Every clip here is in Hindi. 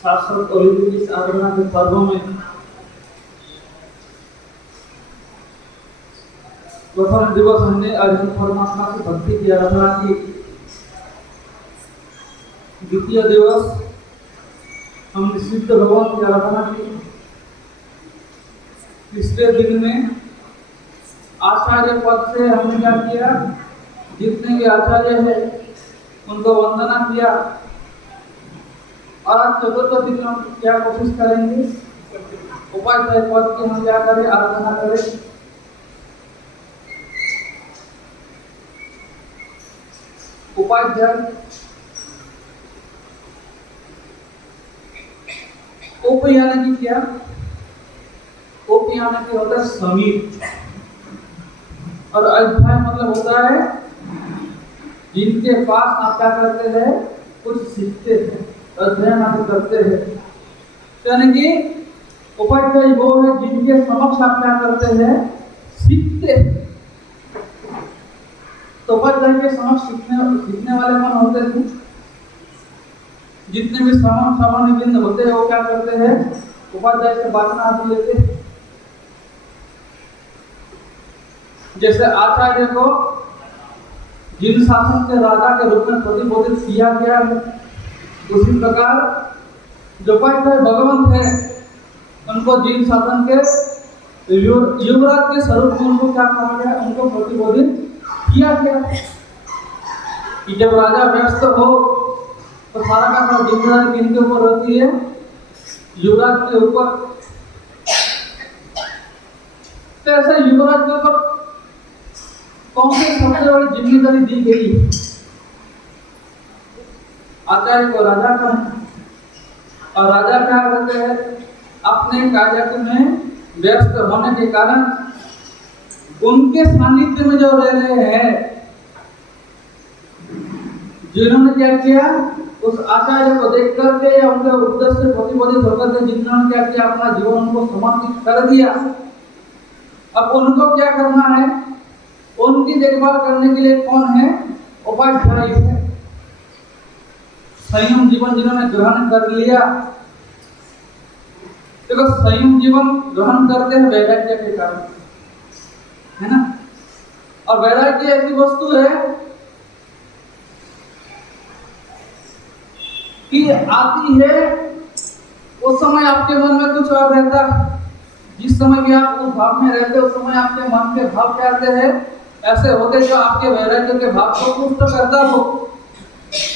शाश्वत और इस आराधना के पर्वों में प्रथम दिवस हमने अर्जुन परमात्मा की भक्ति की आराधना की। द्वितीय दिवस हमने सिद्ध भगवान की आराधना की। तीसरे दिन में आचार्य पद से हमने क्या किया, जितने भी आचार्य है उनको वंदना किया। और आज चतुर्थ दिन हम क्या कोशिश करेंगे, उपाध्याय पद की हम क्या करें, आराधना करें। उपाध्याय उप यानी कि क्या, उप यानी कि होता है समीप, और अध्याय मतलब होता है जिनके पास आप क्या करते हैं, कुछ सीखते हैं, अध्ययन आप करते हैं। यानी कि उपाध्याय वो है जिनके समक्ष आप क्या करते हैं, सीखते हैं। तो उपाध्याय के समक्ष सीखने वाले कौन होते हैं, जितने भी सामान्य बिंद होते हैं वो क्या करते हैं, उपाध्याय से वाचन आदि लेते हैं। जैसे आचार्य को जिन शासन के राजा के रूप में प्रतिबोधित किया गया है, उसी प्रकार जो उपाध्याय भगवंत है उनको जिन शासन के युवराज के स्वरूप में उनको क्या कहा गया, उनको प्रतिबोधित किया गया कि जब राजा व्यस्त हो तो सारा का सारा जिम्मेदारी किनके ऊपर होती है, युवराज के ऊपर। तो ऐसे युवराज के ऊपर कौन सी सबसे बड़ी जिम्मेदारी दी गई है, आचार्य को राजा का। और राजा क्या करते हैं, अपने कार्य में व्यस्त होने के कारण उनके सानिध्य में जो रह रहे हैं, जिन्होंने क्या किया, उस आचार्य को देख करके या उनके उपदेश से प्रतिबोधित होकर के जिन्होंने क्या किया, अपना जीवन उनको समर्पित कर दिया। अब उनको क्या करना है, उनकी देखभाल करने के लिए कौन है, उपाध्याय है। संयम जीवन जिन्होंने ग्रहण कर लिया, देखो संयम जीवन ग्रहण करते हैं वैराग्य के कारण, है ना। और वैराग्य ऐसी वस्तु है कि आती है उस समय आपके मन में कुछ और रहता है, जिस समय भी आप उस भाव में रहते उस समय आपके मन के भाव क्या आते हैं, ऐसे होते जो आपके वैराग्य के भाव को पुष्ट करता हो।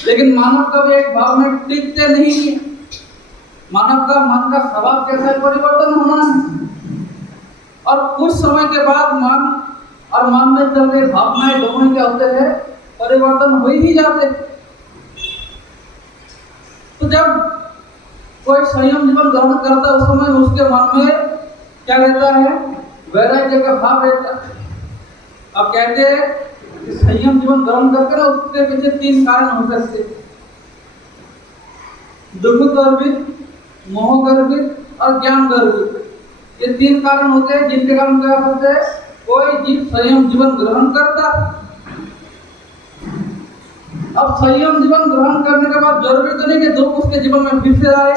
लेकिन मानव कभी एक भाव में टिकते नहीं है। मानव का मन का स्वभाव कैसा है, परिवर्तन होना है। और कुछ समय के बाद मन और मन में चल रहे भावनाएं दोनों क्या होते हैं, परिवर्तन हो ही जाते। तो जब कोई संयम जीवन ग्रहण करता है उस समय उसके मन में क्या रहता है, वैराग्य का भाव रहता है। अब कहते हैं कि संयम जीवन ग्रहण करके ना उसके पीछे तीन कारण हो सकते हैं, दुख गर्भित, मोह गर्भित और ज्ञान गर्भित। ये तीन कारण होते हैं जिनके कारण क्या होते हैं, कोई जीव संयम जीवन ग्रहण करता। अब संयम जीवन ग्रहण करने के बाद जरूरी तो नहीं कि दुख उसके जीवन में फिर से आए।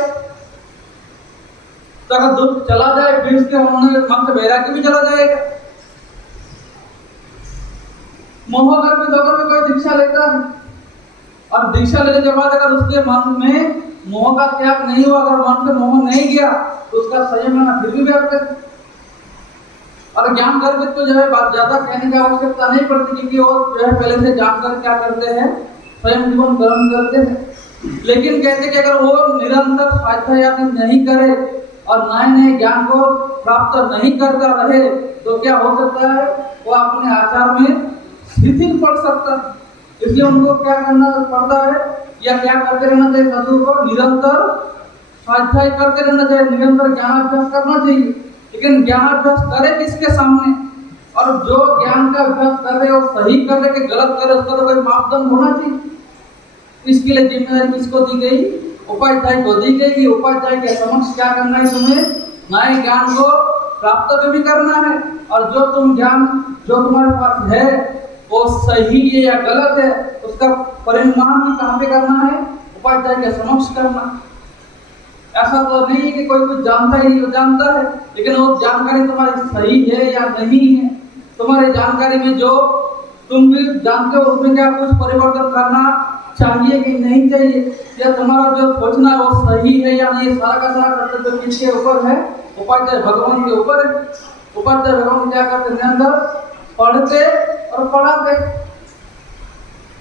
तो अगर दुख चला जाए फिर उसके मन से वैराग्य भी चला जाएगा। मोह गर्भित होकर भी कोई दीक्षा लेता है, और दीक्षा लेने के बाद अगर उसके मन में मोह का त्याग नहीं हुआ, अगर मन से मोह नहीं गया तो उसका संयम लेना फिर भी व्यर्थ है। और ज्ञान गर्भित तो जो है बात ज्यादा कहने की आवश्यकता नहीं पड़ती, क्योंकि वो जो है पहले से जानकर क्या करते हैं, स्वयं जीवन ग्रहण करते हैं। लेकिन कहते कि अगर वो निरंतर स्वाध्याय नहीं करे और नए नए ज्ञान को प्राप्त नहीं करता रहे तो क्या हो सकता है, वो अपने आचार में शिथिल पड़ सकता है। इसलिए उनको क्या करना पड़ता है, या क्या करते रहना चाहिए, साधु को निरंतर स्वाध्याय करते रहना चाहिए, निरंतर ज्ञानाभ्यास करना चाहिए। लेकिन ज्ञानाभ्यास करे किसके सामने, और जो ज्ञान का अभ्यास कर रहे हो सही कर रहे कि गलत कर रहे उसका तो कोई मापदंड होना चाहिए। इसके लिए जिम्मेदारी किसको दी गई, उपाध्याय को दी गई कि उपाध्याय के समक्ष क्या करना है, तुम्हें नए ज्ञान को प्राप्त भी करना है, और जो तुम ज्ञान जो तुम्हारे पास है वो सही है या गलत है उसका परिणाम भी कहाँ पे करना है, उपाध्याय के समक्ष करना। ऐसा तो नहीं है कि कोई कुछ जानता ही नहीं, वो जानता है, लेकिन वो जानकारी तुम्हारी सही है या नहीं है। तुम्हारी जानकारी में जो तुम भी जानते हो उसमें क्या कुछ परिवर्तन करना चाहिए कि नहीं चाहिए, या तुम्हारा जो सोचना है वो सही है या नहीं, सारा का सारा कर्तव्य तो किसके ऊपर है? उपाध्याय भगवान के ऊपर है। उपाध्याय भगवान क्या करते निरंतर पढ़ते और पढ़ाते।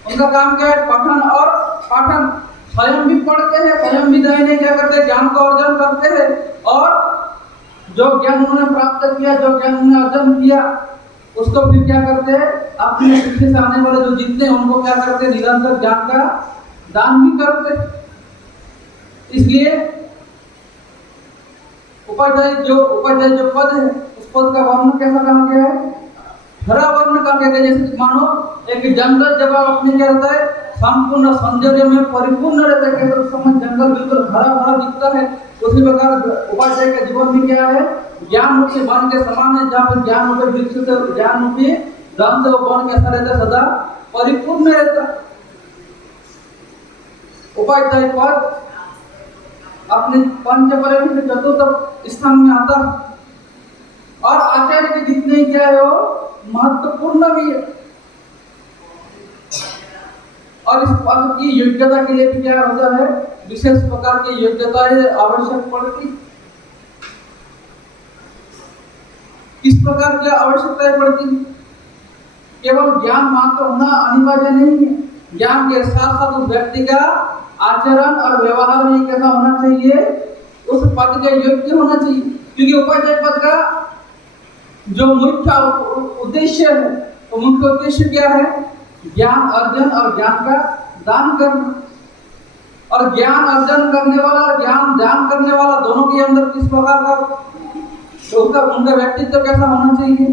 उनका काम क्या है? पठन और पाठन। स्वयं भी पढ़ते हैं, स्वयं भी दैनिक क्या करते हैं? ज्ञान का अर्जन करते हैं, और जो ज्ञान उन्होंने प्राप्त किया, जो ज्ञान उन्होंने अर्जन किया, उसको फिर क्या करते हैं? अपने पीछे से आने वाले जो जितने उनको क्या करते हैं? निरंतर ज्ञान का दान भी करते हैं। इसलिए उपाध्याय जो पद है, उस पद का वर्णन कैसा कहा गया है? हरा वर्ण का कहते हैं। जैसे मानो एक जंगल जब अपने क्या रहता है? संपूर्ण सौंदर्य में परिपूर्ण रहता है, तो उस समय जंगल बिल्कुल हरा भरा दिखता है। उसी प्रकार उपाध्याय के जीवन में क्या है? ज्ञान रूपी वन के समान है, जहाँ पर ज्ञान रूपी वृक्ष से ज्ञान रूपी धन से वो वन कैसा रहता है? सदा परिपूर्ण रहता है। उपाध्याय पद अपने पंचपर्याय के चतुर्थ स्थान में आता है, और आचार्य के जितने क्या है वो महत्वपूर्ण भी है। और इस पद की योग्यता के लिए भी क्या होता है? विशेष प्रकार की योग्यताएं आवश्यक पड़ती। किस प्रकार की आवश्यकताएं पड़ती? केवल ज्ञान मात्र होना अनिवार्य नहीं है, ज्ञान के साथ साथ उस व्यक्ति का आचरण और व्यवहार भी कैसा होना चाहिए? उस पद के योग्य होना चाहिए। क्योंकि उपाध्याय पद का जो मुख्य उद्देश्य है, तो मुख्य उद्देश्य क्या है? ज्ञान अर्जन और ज्ञान का दान करना। और ज्ञान अर्जन करने वाला और ज्ञान दान करने वाला दोनों के अंदर किस प्रकार का तो उनका व्यक्तित्व कैसा होना चाहिए?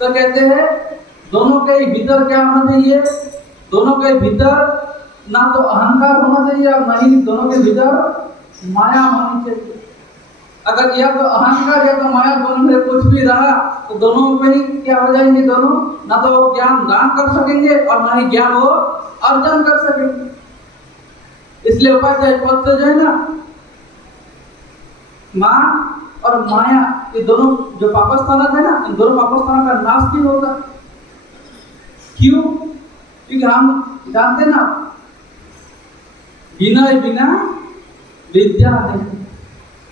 तो कहते हैं दोनों के भीतर क्या होना चाहिए? दोनों के भीतर ना तो अहंकार होना चाहिए और ना ही दोनों के भीतर माया होनी चाहिए। अगर या तो अहंकार या तो माया दोनों में कुछ भी रहा तो दोनों में ही क्या हो जाएंगे? दोनों ना तो वो ज्ञान दान कर सकेंगे और ना ही ज्ञान वो अर्जन कर सकेंगे। इसलिए उपाध्याय पद से जो है ना, मान और माया ये दोनों जो पापस्थानक है ना, इन दोनों पापस्थानक का नाश भी होता है। क्यों? क्योंकि हम जानते ना, विनय बिना विद्या नहीं।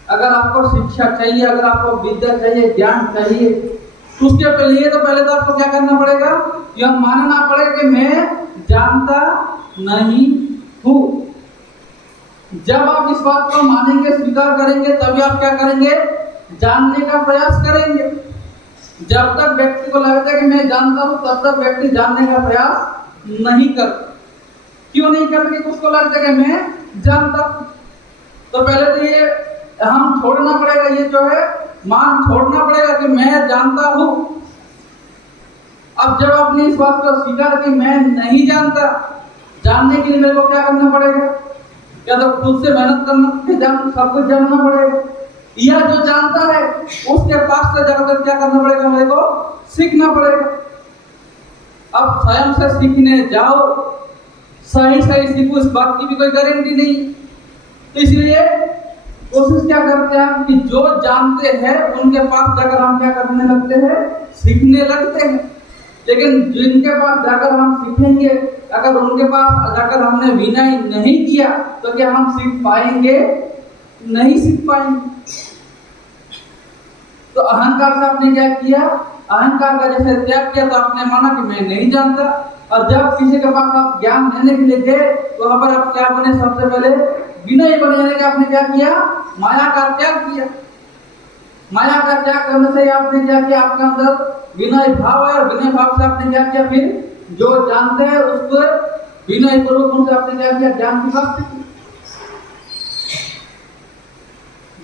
अगर आपको शिक्षा चाहिए, अगर आपको विद्या चाहिए, ज्ञान चाहिए, तो उसके लिए तो पहले तो आपको क्या करना पड़ेगा? यह मानना पड़ेगा कि मैं जानता नहीं हूं। जब आप इस बात को मानेंगे, स्वीकार करेंगे, तभी आप क्या करेंगे? जानने का प्रयास करेंगे। जब तक व्यक्ति को लगता है कि मैं जानता हूं, तब तक व्यक्ति जानने का प्रयास नहीं करता। क्यों नहीं करते? कि उसको लगता है कि मैं जानता हूं। तो पहले तो ये हम छोड़ना पड़ेगा, ये जो है मान छोड़ना पड़ेगा कि मैं जानता हूं। अब जब आपने इस बात को स्वीकार कि मैं नहीं जानता, जानने के लिए मेरे को क्या करना पड़ेगा? या तो खुद से मेहनत करना, सब कुछ जानना पड़ेगा, या जो जानता है उसके पास से जाकर क्या करना पड़ेगा? मेरे को सीखना पड़ेगा। अब स्वयं से सीखने जाओ, सही सीखो, इस बात की भी कोई गारंटी नहीं। तो इसलिए कोशिश क्या करते हैं कि जो जानते हैं उनके पास जाकर हम क्या करने लगते हैं? सीखने लगते हैं। लेकिन जिनके पास जाकर हम सीखेंगे, अगर उनके पास जाकर हमने विनय नहीं किया तो क्या हम सीख पाएंगे? नहीं सीख पाएंगे। तो अहंकार से आपने क्या किया? अहंकार का जैसे त्याग किया तो आपने माना कि मैं नहीं जानता। और जब किसी के पास आप ज्ञान लेने के लिए गए तो वहां पर आप क्या बने? सबसे पहले विनय बने, यानी कि आपने क्या किया? माया का त्याग किया। माया का त्याग करने से आपने क्या किया? आपके अंदर विनय भाव है, और विनय भाव से आपने क्या किया? फिर जो जानते हैं उसको विनय पूर्वक उनसे आपने क्या किया? ज्ञान की प्राप्ति की।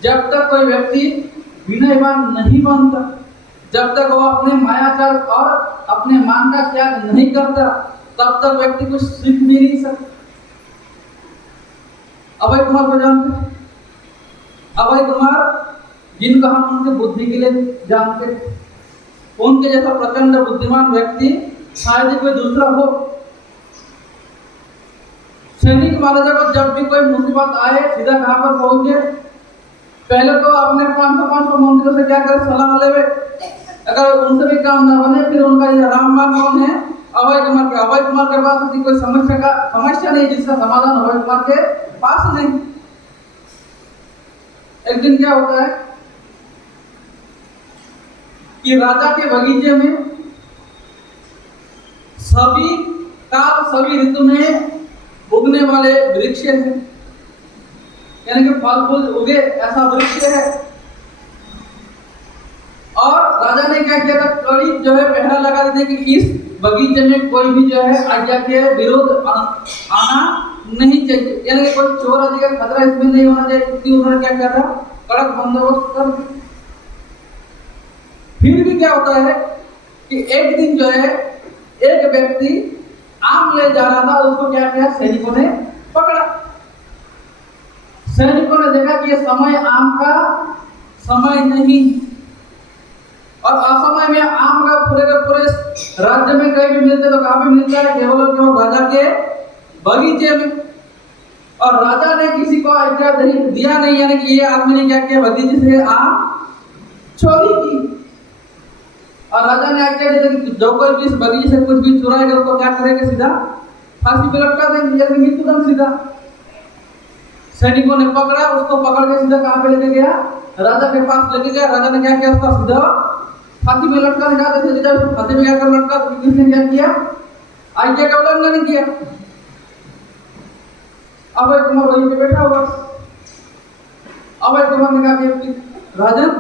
जब तक कोई व्यक्ति विनयवान नहीं बनता, जब तक वो अपने मायाचार और अपने मान का त्याग नहीं करता, तब तक व्यक्ति कुछ सीख भी नहीं सकता। अभय कुमार को जानते हैं? अभय कुमार जिनको हम उनके बुद्धि के लिए जानते हैं, उनके जैसा प्रचंड बुद्धिमान व्यक्ति शायद ही कोई दूसरा हो। सैनिक महाराजा को जब भी कोई मुसीबत आए सीधा कहां पर पहुंचे? पहले तो अपने 500 मंत्रियों से क्या करे, सलाह लेवे। अगर उनसे भी काम ना बने, फिर उनका ये रामबाण कौन है, अभय कुमार के पास ऐसी कोई समस्या नहीं जिसका समाधान अभय कुमार के पास नहीं। एक दिन क्या होता है कि राजा के बगीचे में सभी काल सभी ऋतु में उगने वाले वृक्ष है, यानी कि फल फूल उगे ऐसा वृक्ष है। और राजा ने क्या किया था, कड़ी जो है पहरा लगा दी थी कि इस बगीचे में कोई भी जो है आज्ञा के विरोध आना नहीं चाहिए, यानी कि कोई चोर आदि का खतरा इसमें नहीं होना चाहिए। इसलिए उन्होंने क्या किया था, कड़क बंदोबस्त कर दिया। फिर भी क्या होता है कि एक दिन जो है एक व्यक्ति आम ले जा रहा था, उसको क्या किया, सैनिकों ने पकड़ा। सैनिकों ने देखा कि ये समय आम का समय नहीं, और असमय में आम का पूरे राज्य में कहीं भी मिलते तो कहाँ भी मिलता है, केवल और केवल राजा के बगीचे में। और राजा ने किसी को आज्ञा दिया नहीं, यानी कि ये आदमी ने क्या किया, बगीचे से आम चोरी की। और राजा ने आज्ञा दी कि जो कोई भी इस बगीचे से कुछ भी चुराएगा उसको क्या करेंगे, सीधा फांसी पे लटका देंगे, यानी मृत्युदंड सीधा। सैनिकों ने पकड़ा, उसको पकड़ के सीधा कहाँ पे लेके गया, राजा के पास लेके गया। राजा ने क्या किया, उसका सीधा फांसी में लटका दिया। फांसी में क्या कर लटका, तो किसने क्या किया, आज्ञा का उल्लंघन किया। अभय कुमार वहीं पे बैठा हुआ। अभय कुमार ने कहा कि राजन,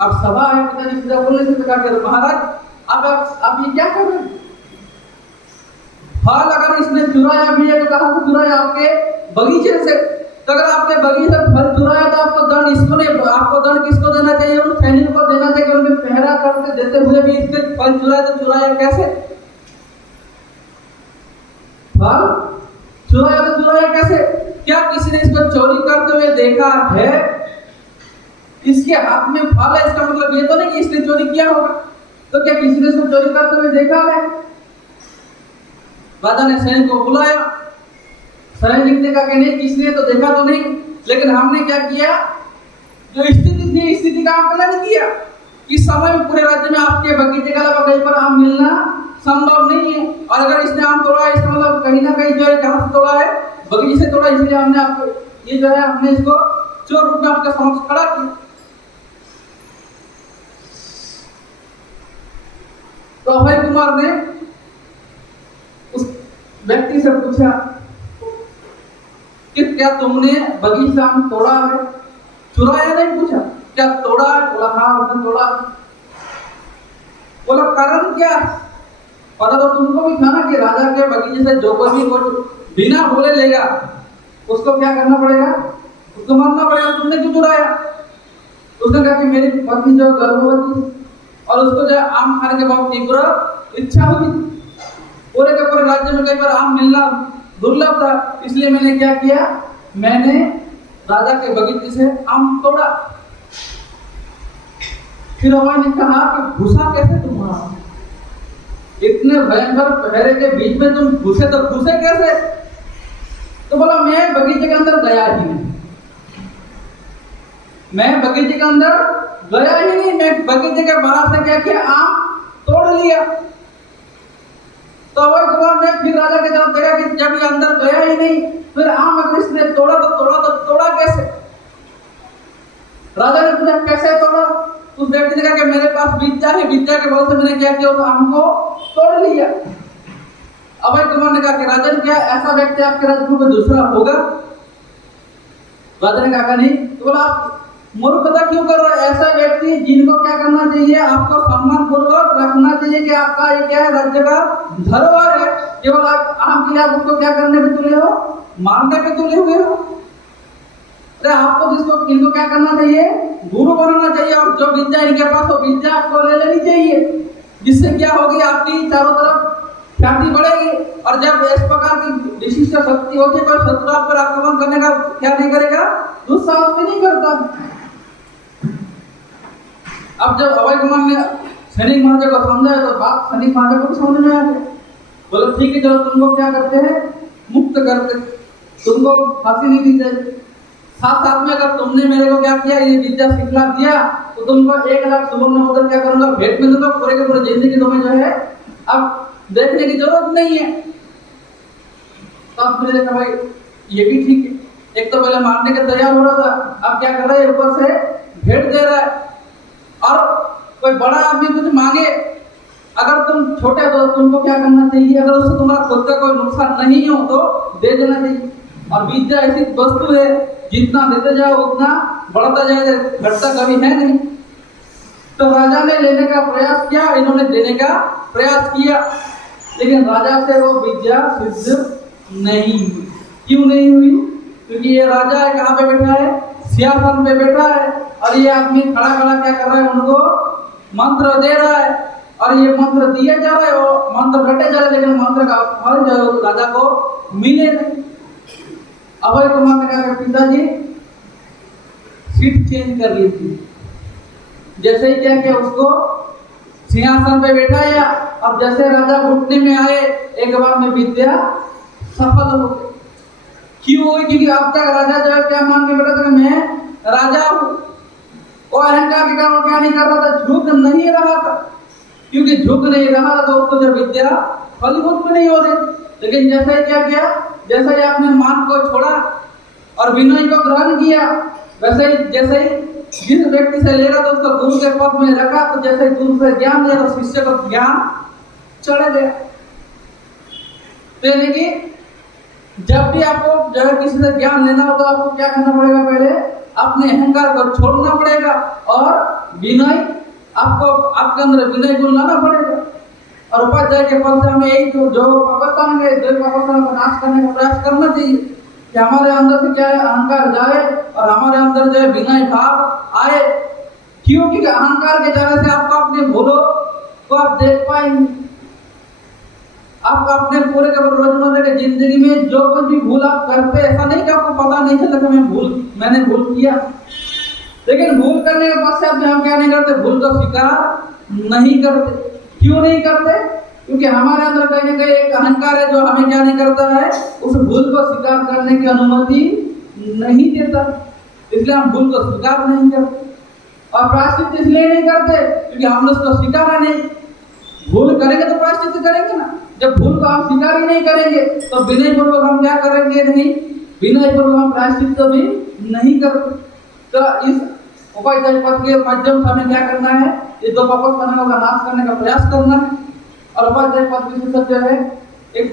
अब सभा है, पिताजी सीधा बोलने से कहा कि महाराज आप ये क्या कर रहे हैं, फल अगर इसने चुराया भी है तो कहाँ से चुराया, आपके बगीचे से। तो अगर आपने बगीचे से फल चुराया तो आपको दंड इसको नहीं, आपको दंड किसको देना चाहिए, उन सैनिकों को देना चाहिए। उनके पहरा करके देते हुए भी इसने फल चुराया, तो चुराया कैसे, फल चुराया तो चुराया कैसे? क्या किसी ने इसको चोरी करते हुए देखा है? इसके हाथ में फल है, इसका मतलब ये तो नहीं कि इसने चोरी किया होगा। तो क्या किसी ने इसको चोरी करते हुए देखा है? राजा ने सैनिक को बुलाया। सैनिक ने कहा कि नहीं, किसी ने तो देखा तो नहीं, लेकिन हमने क्या किया, जो स्थिति थी स्थिति का आकलन किया। इस समय में पूरे राज्य में आपके बगीचे के अलावा कहीं पर आम मिलना संभव नहीं है, और अगर इसने आम तोड़ा है इसका मतलब कहीं ना कहीं जो है कहां से तोड़ा है, बगीचे से तोड़ा। इसलिए हमने आपको ये जो है हमने इसको चोर रूप में आपके समक्ष खड़ा किया। तो अभय कुमार ने उस व्यक्ति से पूछा कि क्या तुमने बगीचा में तोड़ा है, चुराया नहीं, पूछा क्या तोड़ा है? बोला हाँ उसने तोड़ा। बोला कारण क्या? पता तो तुमको भी था ना कि राजा के बगीचे से जो कोई भी बिना बोले लेगा उसको क्या करना पड़ेगा, उसको मारना पड़ेगा। तुमने क्यों चुराया? उसने कहा कि मेरी पत्नी जो गर्भवती और उसको जो आम खाने के बहुत तीव्र इच्छा हुई। पूरे के पूरे राज्य में कई बार आम मिलना दुर्लभ था, इसलिए मैंने क्या किया, मैंने राजा के बगीचे से आम तोड़ा। फिर अभय ने कहा कि घुसा कैसे तुम्हारा, इतने भयंकर पहरे के बीच में तुम घुसे, तो घुसे कैसे? तो बोला मैं बगीचे के अंदर गया ही नहीं, मैं बगीचे के अंदर गया ही नहीं, मैं बगीचे के बाहर से क्या किया, आम तोड़ लिया। तो अभय कुमार ने फिर राजा की तरफ देखा कि जब ये अंदर गया ही नहीं, फिर आम अगर इसने तोड़ा तो तोड़ा कैसे? राजा ने पूछा कैसे तोड़ा? उस व्यक्ति ने कहा कि मेरे पास विद्या है, विद्या के बल से मैंने क्या किया, तो आम को तोड़ लिया। अभय कुमार ने कहा कि राजन क्या ऐसा व्यक्ति आपके राज्य में दूसरा होगा? राजा ने कहा नहीं। तो बोला आप मूर्खता क्यों कर रहे हो? ऐसा व्यक्ति जिनको क्या करना चाहिए, आपको सम्मान पूर्वक रखना चाहिए कि आपका ये क्या है, राज्य का धरोहर है। केवल आम के लिए आप उसको क्या करने पे तुले हो, मारने पे तुले हुए हो। अरे आपको जिसको इनको क्या करना चाहिए, गुरु बनाना चाहिए, और जो विद्या इनके पास हो विद्या आपको ले लेनी चाहिए, जिससे क्या होगी, आपकी चारों तरफ ख्याति बढ़ेगी। और जब इस प्रकार की विशिष्ट शक्ति होती है, तो शत्रु पर आक्रमण करने का क्या नहीं करेगा, दुस्साहस भी नहीं करता। अब जब अभय कुमार ने सैनिक महाराजा को समझाया तो बात सैनिक महाराजा को समझ में आ गई। बोलो ठीक है, चलो तुमको क्या करते हैं, मुक्त करते, तुमको फांसी नहीं दी जाएगी। साथ साथ में अगर तुमने मेरे को क्या किया, ये विद्या सिखला दिया, तो तुमको 1,00,000 सुवर्ण मुद्रा क्या करूंगा, भेंट में दूंगा। पूरे के पूरे जिंदगी तुम्हें जो है अब देखने की जरूरत नहीं है। तो अब मुझे देखा भाई ये भी ठीक है, एक तो पहले मारने के तैयार हो रहा था, अब क्या कर रहा है, ऊपर से भेंट दे रहा है। और कोई बड़ा आदमी कुछ मांगे, अगर तुम छोटे हो तो तुमको क्या करना चाहिए, अगर उससे तुम्हारा खुद का कोई नुकसान नहीं हो तो दे देना चाहिए। और विद्या ऐसी वस्तु है, जितना देते जाओ उतना बढ़ता जाए, घटता कभी है नहीं। तो राजा ने लेने का प्रयास किया, इन्होंने देने का प्रयास किया, लेकिन राजा से वो विद्या सिद्ध नहीं हुई। क्यों नहीं हुई? क्योंकि ये राजा है, कहाँ पे बैठा है, सिंहासन पे बैठा है, और ये आदमी खड़ा खड़ा क्या कर रहा है, उनको मंत्र दे रहा है, और ये मंत्र दिए जा रहा है, वो मंत्र रटे जा रहे, लेकिन मंत्र का फल जो है राजा को मिले नहीं। अब एक माता क्या, पिताजी सीट चेंज कर ली थी, जैसे ही क्या किया, उसको सिंहासन पे बैठाया। अब जैसे राजा घुटने में आए, एक बार में विद्या सफल हो गई। क्यों हुई? क्योंकि अब तक राजा जो है क्या मान के बैठा था, मैं राजा हूं। वो अहंकार के कारण क्या नहीं कर रहा था, झुक नहीं रहा था। क्योंकि झुक नहीं रहा तो उसको जो विद्या फलीभूत में नहीं हो रही। लेकिन जैसे ही क्या किया, जैसे ही आपने मान को छोड़ा और विनय को ग्रहण किया, वैसे ही जैसे ही जिस व्यक्ति से ले रहा था उसको गुरु के पद में रखा, तो जैसे गुरु से ज्ञान लिया तो शिष्य को ज्ञान चढ़ गया। तो यानी कि जब भी आपको जो है किसी से ज्ञान लेना हो तो आपको क्या करना पड़ेगा, पहले अपने अहंकार को छोड़ना पड़ेगा और विनय, आपको आपके अंदर विनय गुण लाना पड़ेगा। और उपाध्याय के पद से हमें यही जो पापस्थान है, जो पापस्थान को नाश करने का प्रयास करना चाहिए कि हमारे अंदर से क्या है, अहंकार जाए और हमारे अंदर जो है विनय भाव आए। क्योंकि अहंकार के जाने से आपको अपने भूलों को आप देख पाएंगे। आप अपने पूरे के रोजमर्रा की जिंदगी में जो कुछ भी भूल आप करते, ऐसा नहीं कि आपको पता नहीं चलता कि मैंने भूल किया, लेकिन भूल करने के पश्चात भी हम क्या नहीं करते, भूल को स्वीकार नहीं करते। क्यों नहीं करते? क्योंकि हमारे अंदर कहीं ना कहीं एक अहंकार है जो हमें क्या नहीं करता है, उस भूल को स्वीकार करने की अनुमति नहीं देता, इसलिए हम भूल को स्वीकार नहीं करते। और प्रायश्चित इसलिए नहीं करते क्योंकि हमने उसको स्वीकारा नहीं। भूल करेंगे तो प्रायश्चित करेंगे ना, जब भूल को हम स्वीकार ही नहीं करेंगे तो विनय पूर्वक हम क्या करेंगे, नहीं विनय पूर्वक हम प्रायश्चित भी नहीं करते। तो इस उपाध्याय पद के माध्यम से हमें क्या करना है, ये दो पापों का नाश करने का प्रयास करना है। और उपाध्याय पद विशेषण जो है, एक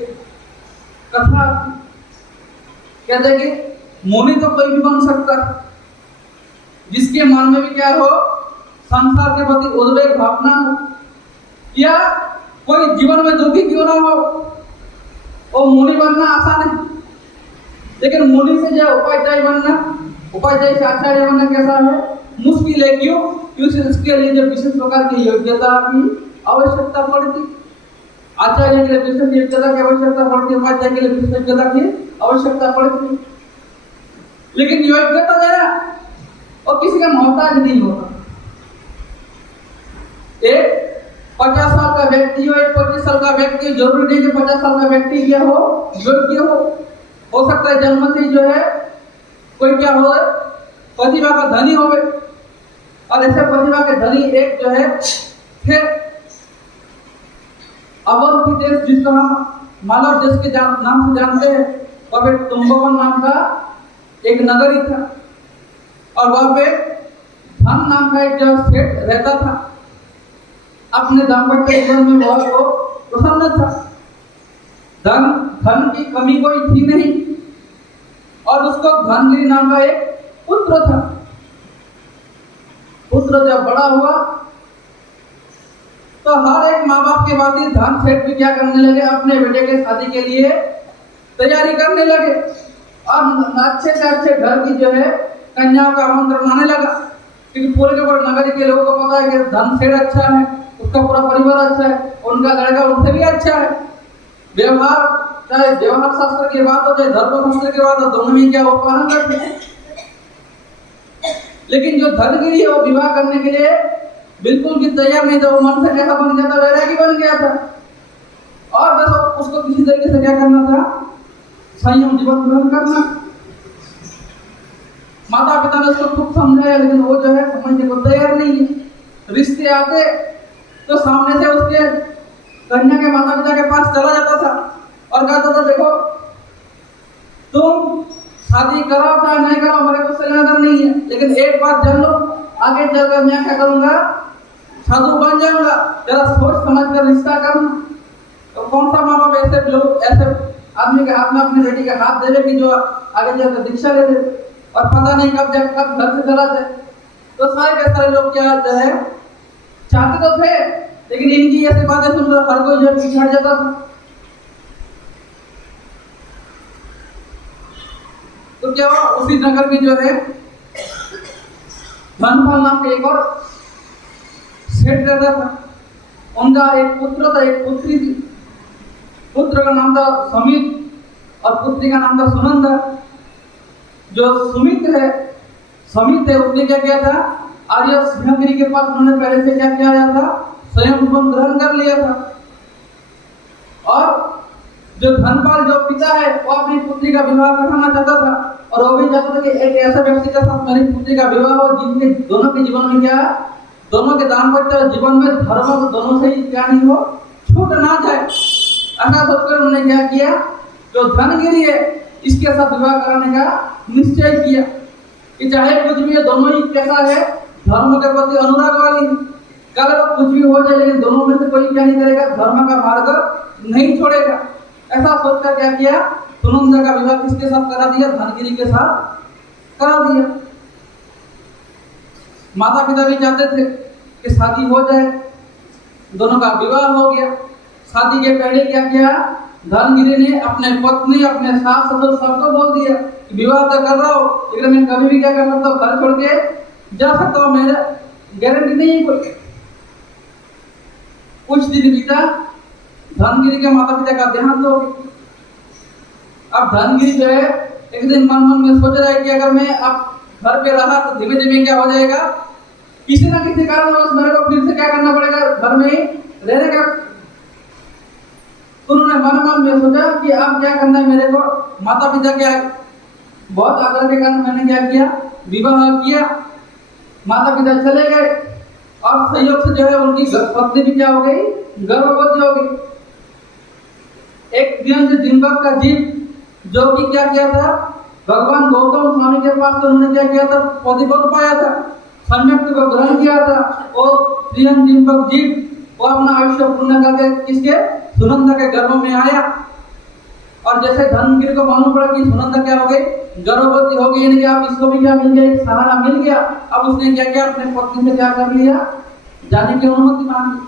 कथा कहते हैं कि मुनि तो कोई भी बन सकता है, जिसके मन में भी क्या हो, संसार के प्रति उद्वेग भावना हो, या कोई जीवन में दुखी क्यों ना हो, वो मुनि बनना आसान है। लेकिन मुनि से जो उपाध्याय बनना, उपाध्याय से आचार्य बनना कैसा है, मुश्किल है। क्यों? क्योंकि इसके लिए जो विशेष प्रकार की योग्यता की आवश्यकता पड़ती, आचार्य के लिए विशेष योग्यता की आवश्यकता पड़ती, उपाध्याय के लिए विशेष योग्यता की आवश्यकता पड़ती। लेकिन योग्यता जो है और किसी का मोहताज नहीं होता। एक 50 साल का व्यक्ति हो, एक 25 साल का व्यक्ति, जरूरी नहीं कि 50 साल का व्यक्ति क्या हो, योग्य हो सकता है जन्म से जो है कोई क्या हो, प्रतिभा का धनी हो। और ऐसे प्रतिभा के धनी एक जो है थे अवंती देश, जिसको हम मालव देश के नाम से जानते हैं, वहाँ पे तुम्बवन नाम का एक नगरी था, और वहाँ पे धन नाम का एक जो सेठ रहता था। अपने दाम्पत्य जीवन में बहुत प्रसन्न था, धन की कमी कोई थी नहीं, और उसको धनगिरी नाम का एक पुत्र था। पुत्र जब बड़ा हुआ तो हर एक माँ बाप के बाद ही धन सेठ भी क्या करने लगे, अपने बेटे के शादी के लिए तैयारी करने लगे, और अच्छे से अच्छे घर की जो है कन्याओं का आमंत्रण आने लगा। क्योंकि पूरे के पूरे नगर के लोगों को पता है कि धन सेठ अच्छा है, उसका पूरा परिवार अच्छा है, उनका लड़का उनसे भी अच्छा है। व्यवहार, चाहे व्यवहार शास्त्र की बात हो, चाहे धर्म शास्त्र की बात हो, दोनों में क्या वो पारंगत है। लेकिन जो धनगिरी है वो विवाह करने के लिए बिल्कुल भी तैयार नहीं था। वो मन से कैसा बन गया था, वैरागी बन गया था, और बस उसको किसी तरीके से क्या करना था, संयम जीवन ग्रहण करना। माता पिता ने उसको खूब समझाया, लेकिन वो जो है समझने को तैयार नहीं है। रिश्ते आते तो सामने से उसके कन्या के माता पिता के पास चला जाता था और कहता था देखो तुम शादी कराओ चाहे नहीं कराओ, मेरे को उससे लेना नहीं है, लेकिन एक बात जान लो, आगे चलकर मैं क्या करूंगा, साधु बन जाऊंगा, जरा सोच समझ कर रिश्ता करना। तो कौन सा माँ बाप ऐसे लोग ऐसे आदमी के हाथ में अपनी बेटी के हाथ दे कि जो आगे जाकर दीक्षा ले ले और पता नहीं कब जाए कब घर से चला जाए। तो सारे के सारे लोग क्या जो है चाहते तो थे, लेकिन इनकी ऐसी बातें सुनकर हर कोई जो पिछड़ जाता था। तो क्या हुआ, उसी नगर की जो है धनपाल नाम के एक और सेठ रहता था। उनका एक पुत्र था, एक पुत्री थी। पुत्र का नाम था समित और पुत्री का नाम था सुनंदा। जो समित है उसने क्या किया था, आर्य सिंहगिरी के पास उन्होंने पहले से क्या किया था, स्वयं जीवन ग्रहण कर लिया था। और जो धनपाल जो पिता है वो अपनी पुत्री का विवाह कराना चाहता था और वो भी चाहता था कि एक ऐसा व्यक्ति के साथ मेरी पुत्री का विवाह हो जिनके दोनों के जीवन में क्या, दोनों के दाम्पत्य जीवन में धर्म दोनों से ही क्या नहीं हो, छूट ना जाए। ऐसा सोचकर उन्होंने क्या किया, जो धनगिरी है इसके साथ विवाह कराने का निश्चय किया कि चाहे कुछ भी है, दोनों ही कैसा है, धर्म के प्रति अनुराग वाली है। कल वो कुछ भी हो जाए लेकिन दोनों में से कोई क्या नहीं करेगा, धर्म का मार्ग नहीं छोड़ेगा। ऐसा सोचकर क्या किया, सुनंदा का विवाह किसके साथ करा दिया, धनगिरी के साथ करा दिया। माता पिता भी चाहते थे कि शादी हो जाए, दोनों का विवाह हो गया। शादी के पहले क्या किया, धनगिरी ने अपने पत्नी अपने सास ससुर सबको बोल दिया कि विवाह तो कर रहा हो, लेकिन मैं कभी भी क्या कर सकता हूँ, घर छोड़ के जा सकता हूँ, मेरा गारंटी नहीं है कोई। कुछ दिन बीता, धनगिरी के माता पिता का देहांत हो गया। अब धनगिरी जो है एक दिन मन में सोच रहा है कि अगर मैं अब घर पे रहा तो धीमे धीमे क्या हो जाएगा, किसी ना किसी कारण मेरे को फिर से क्या करना पड़ेगा, घर में ही रहने का। उन्होंने मन में सोचा कि अब क्या करना है मेरे को। माता पिता क्या बहुत आग्रह के कारण मैंने क्या किया, विवाह किया। माता पिता चले गए और संयोग से जो है उनकी पत्नी भी क्या हो गई, गर्भवती हो गई। एक दिन से दिनभर का जीव जो कि क्या किया था, भगवान गौतम स्वामी के पास तो उन्होंने क्या किया था, पतिपद पाया था, सम्यक को ग्रहण किया था और प्रियम दिनभर जीव वो अपना आयुष्य पूर्ण करके किसके, सुनंदा के गर्भ में आया। और जैसे धनगिरी को मालूम पड़ा कि सुनंदा क्या हो गई, गर्भवती हो गई, यानी कि अब इसको भी क्या मिल गया, एक सहारा मिल गया। अब उसने क्या किया, अपने पत्नी से क्या कर लिया, जाने की अनुमति मांगी।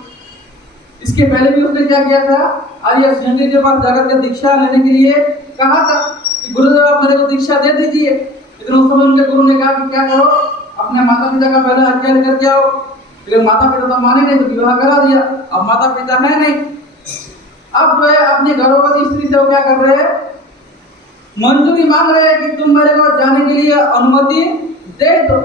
इसके पहले भी उसने क्या किया था, आर्य सिंहगिरी के पास जाकर के दीक्षा लेने के लिए कहा था कि गुरुदेव आप मेरे को दीक्षा दे दीजिए। लेकिन उस समय उनके गुरु ने कहा कि क्या करो, अपने माता पिता का पहले आज्ञा लेकर के आओ। लेकिन माता पिता तो माने नहीं, तो विवाह करा दिया। अब माता पिता है नहीं, अब जो है अपनी गर्भवती स्त्री से वो क्या कर रहे हैं, मंजूरी मांग रहे हैं कि तुम मेरे को जाने के लिए अनुमति दे दो।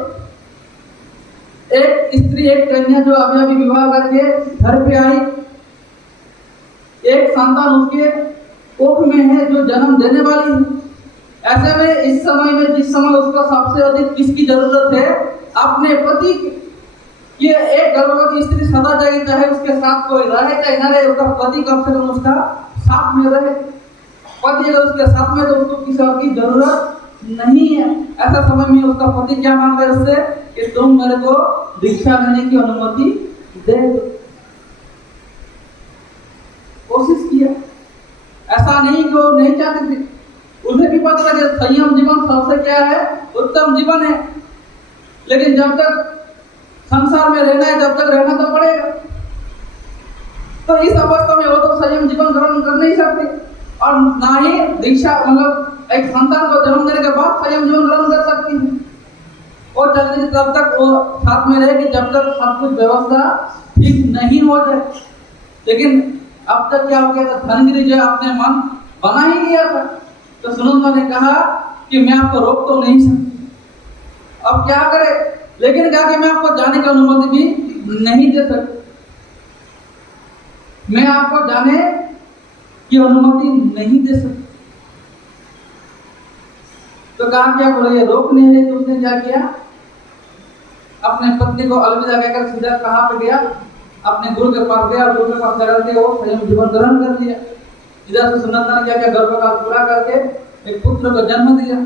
एक स्त्री, एक कन्या जो अभी अभी विवाह करके घर पे आई, एक संतान उसके कोख में है जो जन्म देने वाली है। ऐसे में इस समय में जिस समय उसको सबसे अधिक किसकी जरूरत है, अपने पति की। ये एक गर्भवती स्त्री सदा जाएगी, चाहे उसके साथ कोई रहे चाहे न रहे, उसका पति कम से कम उसका साथ में रहे। पति अगर उसके साथ में तो उसको किसी और की जरूरत नहीं है। ऐसा समय में उसका पति क्या मांग रहा है उससे कि तुम मेरे को दीक्षा लेने की अनुमति दे दो। कोशिश किया, ऐसा नहीं कि वो नहीं चाहते थे, उन्हें भी पता था कि संयम जीवन सबसे क्या है, उत्तम जीवन है। लेकिन जब तक संसार में रहना है, जब तक रहना तो पड़ेगा। तो इस अवस्था में वो तो संयम जीवन ग्रहण कर नहीं सकते और ना ही दीक्षा मतलब एक संतान को जन्म देने के बाद संयम जीवन ग्रहण कर सकती है। और चलते तब तक वो साथ में रहेगी जब तक सब कुछ व्यवस्था ठीक नहीं हो जाए। लेकिन अब तक क्या हो गया था, धनगिरी जो अपने मन बना ही लिया था। तो सुनंदा ने कहा कि मैं आपको रोक तो नहीं सकती, अब क्या करे, लेकिन कहा कि मैं आपको जाने की अनुमति भी नहीं दे सकती, मैं आपको जाने की अनुमति नहीं दे सकती। तो कहा क्या बोले, ये रोक नहीं है। तो उसने क्या किया, अपने पत्नी को अलविदा कहकर सीधा कहाँ पे गया, अपने गुरु के पास गया। गुरु के पास जाकर के वो स्वयं जीवन ग्रहण कर दिया। इधर से सुनंदा ने क्या किया, गर्भकाल पूरा करके एक पुत्र को जन्म दिया,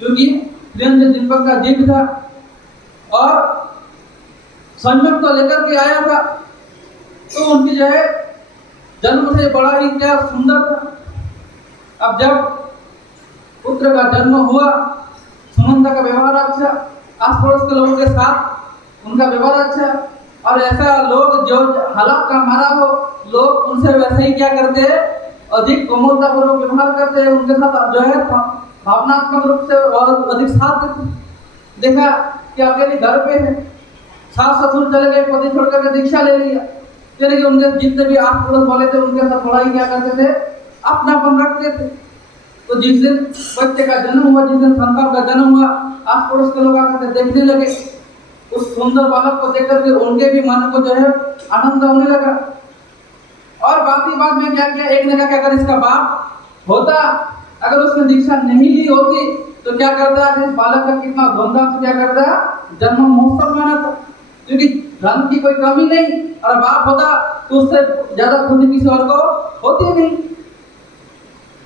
क्योंकि दीपक का दीप था और संयम को लेकर के आया था। तो उनकी जो है जन्म से बड़ा ही क्या सुंदर था। अब जब पुत्र का जन्म हुआ, सुनंदा का व्यवहार अच्छा, आस पड़ोस के लोगों के साथ उनका व्यवहार अच्छा, और ऐसा लोग जो हालात का मारा हो, लोग उनसे वैसे ही क्या करते हैं, अधिक कोमलता पूर्वक व्यवहार करते हैं, उनके साथ जो है भावनात्मक रूप से और अधिक साथ देते। देखा कि अकेले घर पे है, सास ससुर चले गए, पति छोड़ करके दीक्षा ले लिया, यानी कि उनके जितने भी आस पड़ोस वाले थे उनके साथ थोड़ा ही क्या करते थे, अपनापन रखते थे। तो जिस दिन बच्चे का जन्म हुआ, जिस दिन संतान का जन्म हुआ, आस पड़ोस के लोग आकर देखने लगे। उस सुंदर बालक को देख करके उनके भी मन को जो है आनंद होने लगा। और बात ही बात में क्या किया, एक ने कहा कि अगर इसका बाप होता, अगर उसने दीक्षा नहीं ली होती तो क्या करता, इस बालक का कितना धूमधाम से क्या करता, जन्म महोत्सव मनाता, क्योंकि धन की कोई कमी नहीं, और बाप होता तो उससे ज्यादा खुशी किसी और को होती नहीं।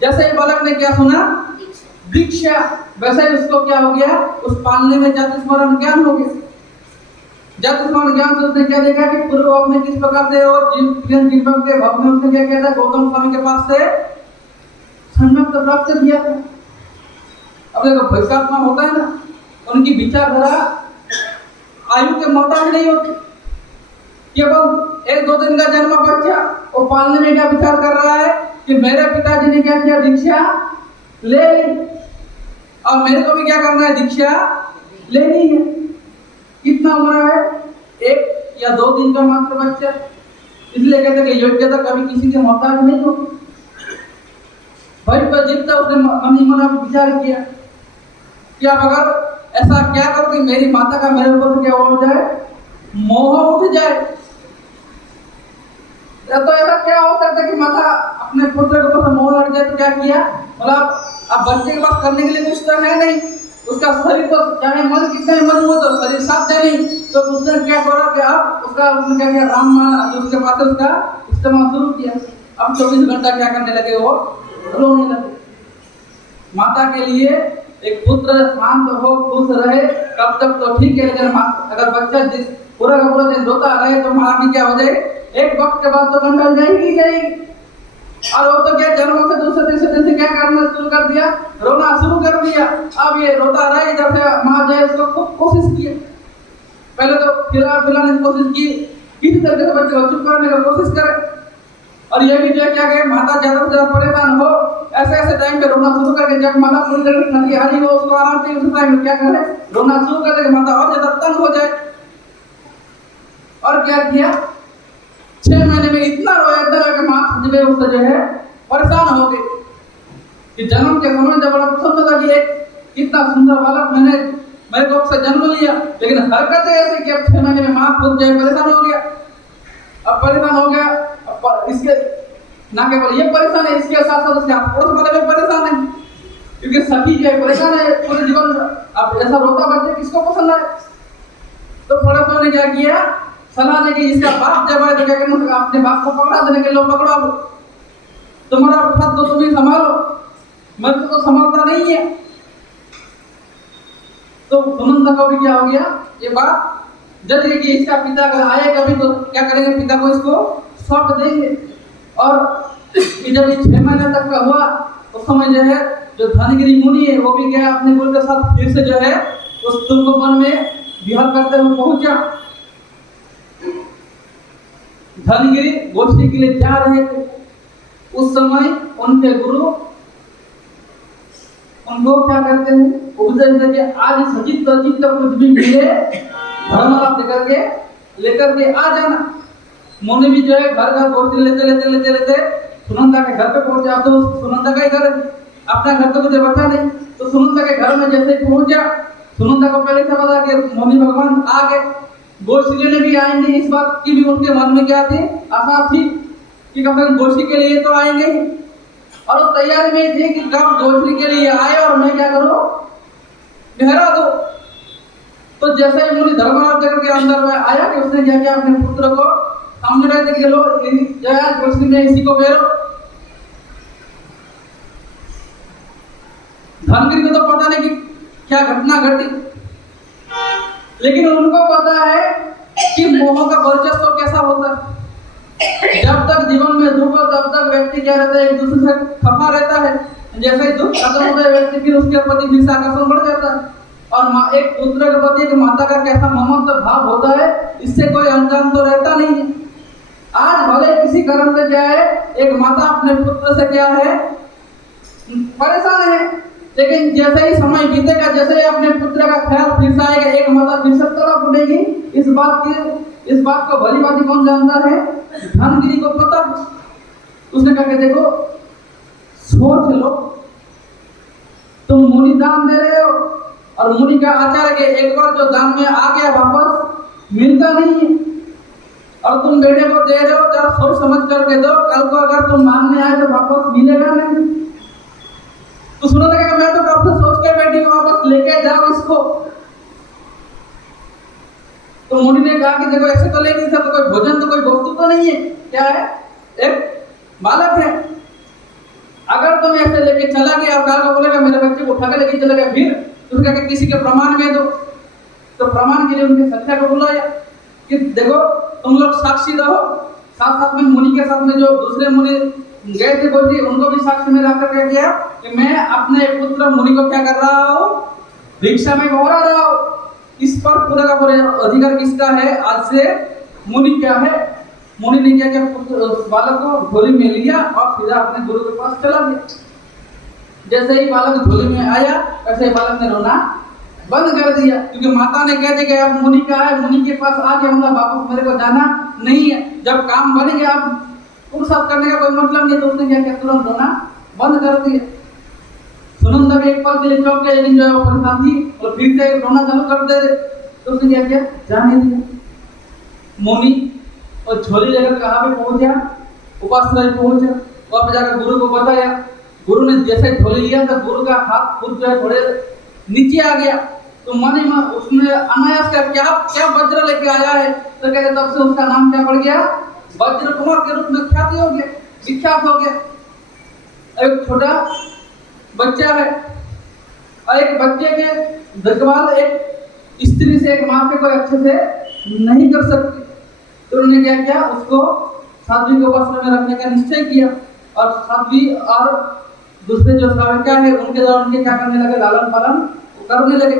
जैसे ही बालक ने क्या सुना, दीक्षा, वैसे ही उसको क्या हो गया, उस पालने में जाति स्मरण ज्ञान हो गया। जाति स्मरण ज्ञान से उसने क्या देखा कि पूर्व भाव में किस प्रकार से और दीपक के भाव में उसने क्या किया था, गौतम स्वामी के पास से सम्यक प्राप्त किया था। अब देखो भविष्यात्मा होता है ना, उनकी विचारधारा आयु के मोहताज नहीं होती। केवल एक दो दिन का जन्म बच्चा वो पालने में क्या विचार कर रहा है कि मेरे पिताजी ने क्या किया, दीक्षा ले ली, और मेरे को भी क्या करना है, दीक्षा लेनी है। कितना उम्र है, एक या दो दिन का मात्र बच्चा, इसलिए कहते हैं कि योग्यता कभी किसी के मोहताज नहीं होती। भाई पर जितना उसने मन विचार किया कि अब अगर ऐसा क्या करो कि मेरी माता का मेरे ऊपर क्या हो जाए, मोह उठ जाए, या तो ऐसा क्या हो सकता है कि माता अपने पुत्र के ऊपर मोह लग जाए। तो क्या किया, मतलब अब बच्चे के पास करने के लिए कुछ तो है नहीं, उसका शरीर तो चाहे मन कितना ही मजबूत हो, शरीर साथ दे नहीं, तो उसने क्या करा कि अब उसका उसने क्या किया, राममान जो उसके पास उसका इस्तेमाल शुरू किया। अब 24 घंटा क्या करने लगे, वो रोने लगे। माता के लिए एक पुत्र शांत हो, खुश रहे, कब तक तो ठीक है, लेकिन अगर बच्चा जिस पूरा का पूरा दिन रोता रहे तो माँ की क्या हो जाए, एक वक्त के बाद तो कंटाल जाएगी जाएगी। और वो तो क्या जन्म से दूसरे तीसरे दिन से क्या करना शुरू कर दिया, रोना शुरू कर दिया। अब ये रोता रहे, जब से माँ जाए उसको खूब कोशिश की, पहले तो खिलाने की कोशिश की, किसी तरीके से बच्चे को चुप करने की कोशिश करे, और ये भी जो है क्या कहे, माता ज्यादा से ज्यादा परेशान हो, ऐसे ऐसे टाइम पे रोना शुरू करके, जब माता पूरी तरह से थकी हारी हो, उसको आराम से उस टाइम में क्या करे, रोना शुरू कर दे, माता और ज्यादा तंग हो जाए। और क्या किया, 6 महीने में इतना रोया कि माँ सच में उससे जो है परेशान हो गई कि जन्म के समय जब पसंद था कि एक कितना सुंदर बालक मेरे को से जन्म लिया, लेकिन हरकतें ऐसे कि अब 6 महीने में माँ खुद जो है परेशान हो गया। अब परेशान हो गया, अब इसके ना केवल ये परेशान है, इसके साथ साथ उसके पड़ोस वाले भी परेशान है, क्योंकि सभी जो है परेशान है पूरे जीवन। अब ऐसा रोता बच्चे किसको पसंद है। तो पड़ोसियों ने क्या किया, सलाह दी कि इसका बाप जब आए तो क्या करना, अपने बाप को पकड़ा देने के, लो पकड़ा लो, तुम्हारा पद तो तुम ही संभालो, मेरे को तो संभालता नहीं है। तो सुनंदा को भी क्या हो गया, ये बात जज गई कि इसका पिता अगर आए कभी तो क्या करेंगे, पिता को इसको सौंप देंगे। और जब ये 6 महीने तक का हुआ उस समय जो है जो धनगिरी मुनि है वो भी गया अपने गुरु के साथ, फिर से जो है उस तुंगवन में विहार करते हुए पहुंचा। धनगिरी गोष्ठी के लिए जा रहे थे, उस समय उनके गुरु उनको क्या कहते हैं, उपदेश देके आज सचित चित्त कुछ भी मिले धर्मलाभ लेकर के आ जाना। मुनि भी जो है घर घर गोष्ठी लेते सुनंदा के घर पे पहुंचा। तो सुनंदा का ही घर, अपना घर तो मुझे बचा नहीं, तो सुनंदा के घर में जैसे पहुंचा, सुनंदा को पहले से पता कि मुनि भगवान आ गए, गोष्ठी लेने भी आएंगे, इस बात की भी उनके मन में क्या थी, आशा थी कि कब तक गोष्ठी के लिए तो आएंगे ही। और उस तैयारी में थे कि कब गोष्ठी के लिए आए और मैं क्या करूं, ठहरा दो। तो जैसे ही मुनि धर्मराज जगह के अंदर में आया कि उसने क्या किया, अपने पुत्र को सामने रख के लो जय रोशनी में इसी को बेरो। धनगिरी को तो पता नहीं कि क्या घटना घटी, लेकिन उनको पता है कि मोह का वर्चस्व कैसा होता है। जब तक जीवन में दुख हो तब तक व्यक्ति क्या रहता है, एक दूसरे से खफा रहता है। जैसे ही दुख खत्म होता है व्यक्ति फिर उसके प्रति फिर से आकर्षण बढ़ जाता है। और एक पुत्र के प्रति एक माता का कैसा ममत्व भाव होता है, इससे कोई अनजान तो रहता नहीं है। आज भले किसी कारण से क्या है, एक माता अपने पुत्र से क्या है परेशान है, लेकिन जैसे ही समय बीतेगा, जैसे ही अपने पुत्र का ख्याल फिर से आएगा, एक माता फिर से तड़प उठेगी। इस बात को भली भांति कौन जानता है, धनगिरी को पता। उसने कहा कि देखो सोच लो, तुम मुनि दान दे रहे हो और मुनि का आचार के एक बार जो दान में आ गया वापस मिलता नहीं है, और तुम बेटे को दे रहे हो, जरा सोच समझ करके दो, कल को अगर तुम मांगने आए तो वापस मिलेगा नहीं। तो सुना था कि मैं तो कब से सोच के बैठी हूँ, वापस लेके जाओ इसको। तो मुनि ने कहा कि देखो ऐसे तो ले नहीं सकते, कोई भोजन तो कोई वस्तु तो नहीं है, क्या है, एक बालक है। अगर तुम ऐसे लेके चला गया और कल को बोलेगा मेरे बच्चे को उठा के लेके चला गया, फिर उसका कि किसी के प्रमाण में दो। तो प्रमाण के लिए उनके सच्चा को बुलाया कि देखो तुम लोग साक्षी रहो। साथ साथ में मुनि के साथ में जो दूसरे मुनि गए थे बोलती, उनको भी साक्षी में रखकर क्या किया कि मैं अपने पुत्र मुनि को क्या कर रहा हूँ, भिक्षा में गौरा रहा हूँ। इस पर पूरा का पूरा अधिकार किसका है, आज से मुनि क्या है। मुनि ने क्या किया, बालक को झोली में लिया और सीधा अपने गुरु के पास चला गया। जैसे ही बालक झोली में आया, वैसे ही बालक ने रोना बंद कर दिया, क्योंकि माता ने कह दिया कि अब मुनि का है, मुनि के पास आ गया, मतलब वापस मेरे को जाना नहीं है। जब काम बन गया, अब पुरुषार्थ करने का कोई मतलब नहीं, तो उसने क्या किया, तुरंत रोना बंद कर दिया। सुनंदा भी एक पल के लिए चौंक गया, लेकिन जो है वो परेशान थी और फिर से रोना चालू कर दे, तो उसने क्या किया, जाने दिया। मुनि और झोली लेकर कहाँ पे पहुंच गया, उपासना पहुंच गया। वहां पर जाकर गुरु को बताया। गुरु ने जैसे झोली लिया तो गुरु का हाथ खुद जो है थोड़े नीचे आ गया। तो मन में उसने अनायास का क्या वज्र लेके आया है, तो कहते तब से उसका नाम क्या पड़ गया, वज्र कुमार के रूप में ख्याति हो गया, विख्यात हो गया। एक छोटा बच्चा है और एक बच्चे के देखभाल एक स्त्री से, एक माँ से कोई अच्छे से नहीं कर सकती। तो उन्होंने क्या किया, उसको साध्वी को उपासना में रखने का निश्चय किया। और साध्वी और दूसरे जो श्राविका है उनके द्वारा उनके क्या करने लगे, लालन पालन करने लगे।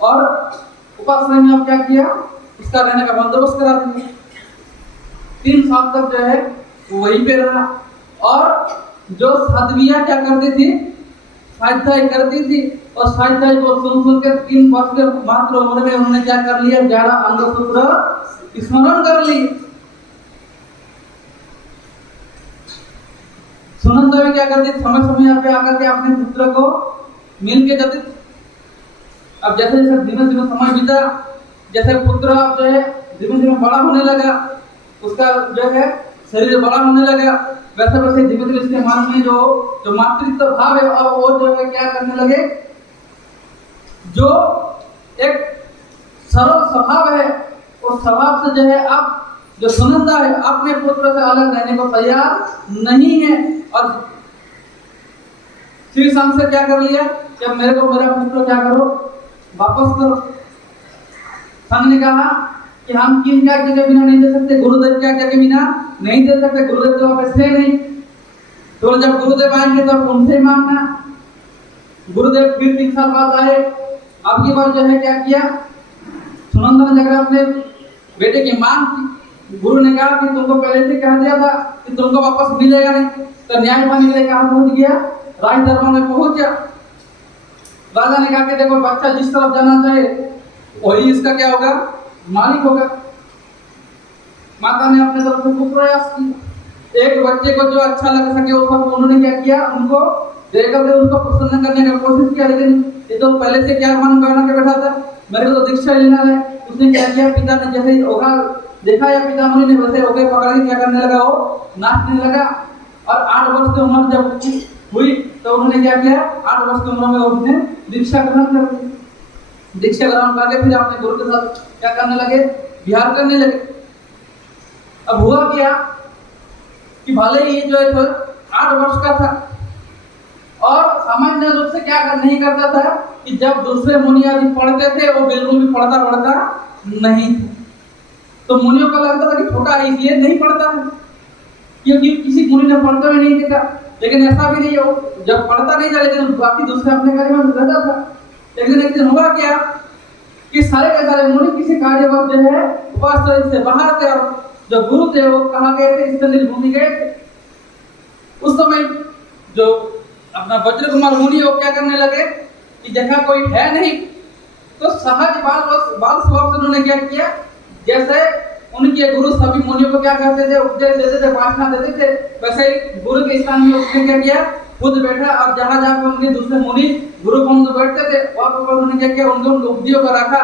और उपासना में अब क्या किया, उसका रहने का बंदोबस्त करा दिया। 3 साल तक जो है वो वहीं पे रहा। और जो साध्वियां क्या करती थी, स्वाध्याय करती थी, और स्वाध्याय को सुन के 3 वर्ष के मात्र उम्र में उन्होंने क्या कर लिया, 11 अंग सूत्र स्मरण कर ली। सुनंदा भी क्या करती, समय समय पे आकर के अपने पुत्र को मिल के जाती। अब जैसे जैसे धीमे धीमे समय बीता, जैसे पुत्र अब जो है धीमे धीमे बड़ा होने लगा, उसका जो है शरीर बड़ा होने लगा, वैसे वैसे धीमे धीमे इसके मन में जो मातृत्व भाव है, अब वो जो है क्या करने लगे, जो एक सरल स्वभाव है, उस स्वभाव से जो है अब जो सुनंदा है अपने पुत्र से अलग रहने को तैयार नहीं है। और श्री संघ से क्या कर लिया, जब मेरे को मेरा पुत्र क्या करो, वापस करो। संघ ने कहा कि हम किन क्या के बिना नहीं दे सकते, गुरुदेव क्या के बिना नहीं दे सकते, गुरुदेव तो वापस है नहीं। तो जब गुरुदेव आएंगे तब उनसे मांगना। गुरुदेव फिर 3 साल बाद आए। अब की बार जो है क्या किया, सुनंदा ने जाकर अपने बेटे की मांग की। गुरु ने कहा कि तुमको पहले से कह दिया था कि तुमको वापस मिलेगा नहीं। तो न्याय पाने के लिए कहा पहुंच गया, राज दरबार में पहुंच गया। राजा ने कहा कि देखो बच्चा जिस तरफ जाना चाहे वही इसका क्या होगा, मालिक होगा। माता ने अपने तरफ से खूब प्रयास किया, एक बच्चे को जो अच्छा लग सके वो सब उन्होंने क्या किया, उनको देकर उसको प्रसन्न करने का कोशिश किया। लेकिन ये तो पहले से क्या मन करना के बैठा था, मेरे को तो दीक्षा लेना है। उसने क्या किया, पिता ने जैसे ही ओघा देखा या पिता मुनि ने वैसे ओघे पकड़ के क्या करने लगा, वो नाचने लगा। और 8 वर्ष की उम्र जब हुई तो उन्होंने क्या किया, 8 वर्ष की उम्र में उसने दीक्षा ग्रहण कर ली। दीक्षा ग्रहण करके फिर अपने गुरु के साथ क्या करने लगे, विहार करने लगे। अब हुआ क्या कि भले ही जो है तो 8 वर्ष का था और सामान्य रूप से क्या नहीं करता था कि जब दूसरे मुनि आदि पढ़ते थे वो बिल्कुल भी पढ़ता नहीं था। तो मुनियों को लगता था कि छोटा है इसलिए नहीं पढ़ता है, क्योंकि किसी मुनि ने पढ़ते हुए नहीं देखा। लेकिन ऐसा भी नहीं हो, जब पढ़ता नहीं था लेकिन बाकी दूसरे अपने कार्य में रहता था। लेकिन एक दिन हुआ क्या कि सारे के सारे मुनि किसी कार्यवश जो है उपास से बाहर थे और जो गुरु थे वो कहाँ गए थे, स्थलील भूमि गए थे। उस समय जो अपना वज्र कुमार मुनि वो क्या करने लगे कि देखा कोई है नहीं, तो सहज बाल स्वभाव से उन्होंने क्या किया, जैसे उनके गुरु सभी मुनियों को क्या करते थे, उपदेश देते थे, भाषण देते थे, वैसे ही गुरु के स्थान में उसने क्या किया, खुद बैठा और जहाँ जहाँ पे उनके दूसरे मुनि गुरु बंधु बैठते थे वहाँ पर उन्होंने क्या किया, उनके उपदियों को रखा।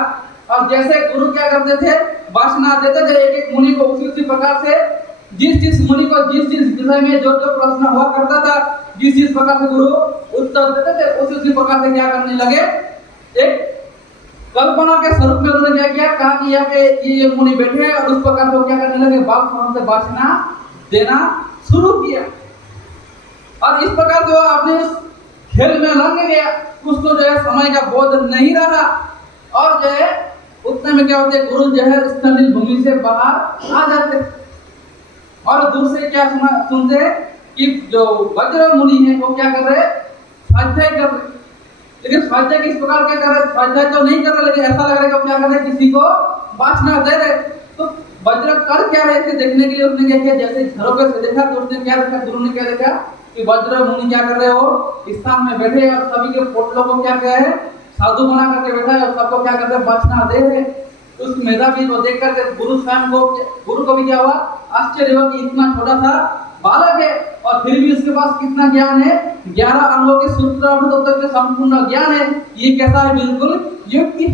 और जैसे गुरु क्या करते थे, भाषण देते थे एक एक मुनि को उसी प्रकार से, जिस मुनि को जिस विषय में जो प्रश्न हुआ करता था, जिस प्रकार से गुरु उत्तर देते थे उसी प्रकार से क्या करने लगे, एक कल्पना के स्वरूप में उन्होंने क्या किया, कहा कि यहाँ पे ये मुनि बैठे हैं और उस प्रकार से क्या करने लगे, बाल से भाषण देना शुरू किया। और इस प्रकार से वो अपने उस खेल में लग गया, उसको जो है समय का बोध नहीं रहा और जो है उतने में क्या होते, गुरु जो है स्थलील भूमि से बाहर आ जाते और दूसरे क्या सुनते कि जो वज्र मुनि है वो क्या कर रहे, स्वाध्याय कर रहे। लेकिन स्वाध्याय किस प्रकार क्या कर रहे, स्वाध्याय तो नहीं कर रहे, लेकिन ऐसा लग रहा है कि क्या कर रहे, किसी को भाषण दे रहे। तो वज्र कर क्या रहे थे देखने के लिए उसने क्या किया, जैसे घरों पे से देखा तो उसने क्या देखा, गुरु ने क्या देखा कि वज्र मुनि क्या कर रहे हो, स्थान में बैठे और सभी के पोटलों को क्या किया है, साधु बना करके बैठा है और सबको क्या कर रहे, भाषण दे रहे। उस मेधावी को देख करके गुरु को भी क्या हुआ, आश्चर्य हुआ कि इतना छोटा सा बालक है और फिर भी उसके पास कितना ज्ञान है, 11 अंगों के सूत्र और तक के संपूर्ण ज्ञान है, ये कैसा है, बिल्कुल युक्ति।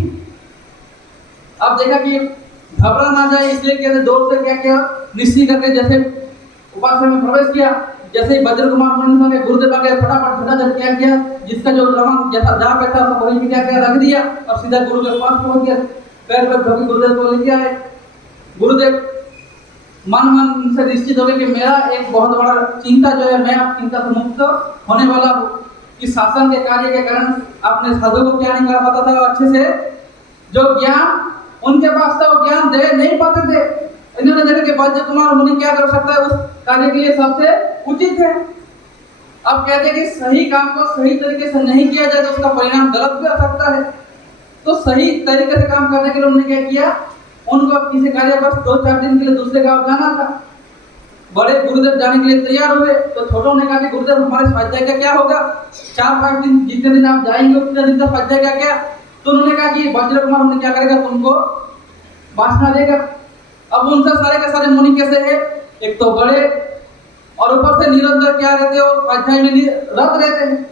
अब देखा कि घबरा ना जाए इसलिए कहते दौड़ से क्या किया, निश्चय करके जैसे उपासना में प्रवेश किया। जैसे ही वज्र कुमार मुनि ने गुरुदेव आगे फटाफट क्या किया, जिसका जो लवंग जहाँ पे था सब वहीं पे क्या किया, रख दिया और सीधा गुरु के पास पहुंच गया। पैर पर धोके गुरुदेव को लेके आए। गुरुदेव मन से निश्चित हो गए कि मेरा एक बहुत बड़ा चिंता जो है, मैं अब चिंता से मुक्त होने वाला हूँ। इस शासन के कार्य के कारण अपने साधु को क्या नहीं कर पाता था अच्छे से, जो ज्ञान उनके पास था वो ज्ञान दे नहीं पाते थे। इन्होंने देखा कि वज्र कुमार मुनि क्या कर सकता है, उस कार्य के लिए सबसे उचित है। अब कहते हैं कि सही काम को सही तरीके से नहीं किया जाए तो उसका परिणाम गलत भी आ सकता है। तो सही तरीके से काम करने के लिए उन्होंने क्या किया, उनको किसी कार्य बस 2-4 दिन के लिए दूसरे गांव जाना था। बड़े गुरुदेव जाने के लिए तैयार हुए तो छोटों ने कहा कि गुरुदेव हमारे स्वाध्याय का क्या होगा, 4-5 दिन जितने दिन आप जाएंगे उतने दिन का स्वाध्याय का क्या। तो उन्होंने कहा कि वज्र कुमार मुनि क्या करेगा, तुमको भाषण देगा। अब उनसे सारे के सारे मुनि कैसे है, एक तो बड़े और ऊपर से निरंतर क्या रहते हो, स्वाध्याय में रत रहते हैं।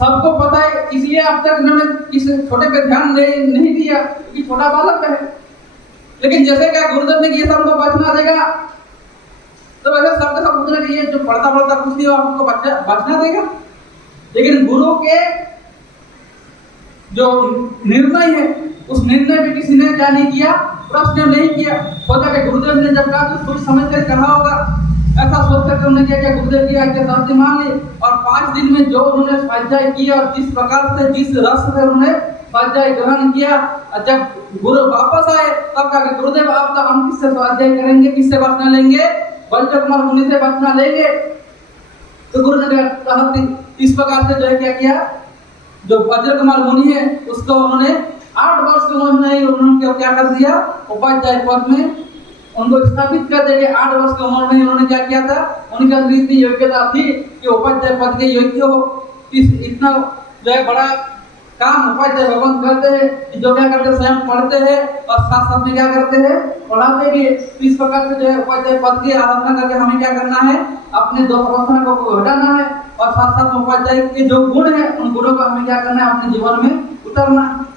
सबको पता है, इसलिए अब तक इन्होंने किसी छोटे पे ध्यान नहीं दिया क्योंकि छोटा बालक है। लेकिन जैसे क्या गुरुदेव ने ये सबको भाषण देगा तो वैसे सबके सब पूछने के ये जो पढ़ता कुछ नहीं हो आपको भाषण देगा। लेकिन गुरु के जो निर्णय है उस निर्णय में किसी ने क्या नहीं किया, प्रश्न नहीं किया। सोचा कि गुरुदेव ने जब कहा तो सोच समझ कर कहा होगा, ऐसा सोच कर उन्होंने क्या किया, गुरुदेव की आज्ञा शांति मान ली और 5 दिन में जो उन्होंने स्वाध्याय किया और जिस प्रकार से जिस रस से उन्होंने स्वाध्याय ग्रहण किया, जब गुरु वापस आए तब कहा कि गुरुदेव आप तो हम किससे स्वाध्याय करेंगे, किससे भाषण लेंगे, वज्र कुमार मुनि से भाषण लेंगे। तो गुरु ने कहा इस प्रकार से जो है क्या किया, जो वज्र कुमार मुनि है उसको उन्होंने 8 वर्ष की उम्र में उन्होंने क्या कर दिया, उपाध्याय पद में उनको स्थापित कर देंगे। 8 वर्ष की उम्र में उन्होंने क्या किया था, उनका इतनी योग्यता थी कि उपाध्याय पद के योग्य हो। इतना जो है बड़ा काम उपाध्याय भगवान करते हैं, जो क्या करते हैं स्वयं पढ़ते हैं और साथ साथ में क्या करते हैं, पढ़ाते भी। इस प्रकार से जो है उपाध्याय पद की आराधना करके हमें क्या करना है, अपने 2 प्रश्नों को हटाना है और साथ साथ में उपाध्याय के जो गुण है उन गुणों को हमें क्या करना है, अपने जीवन में उतारना है।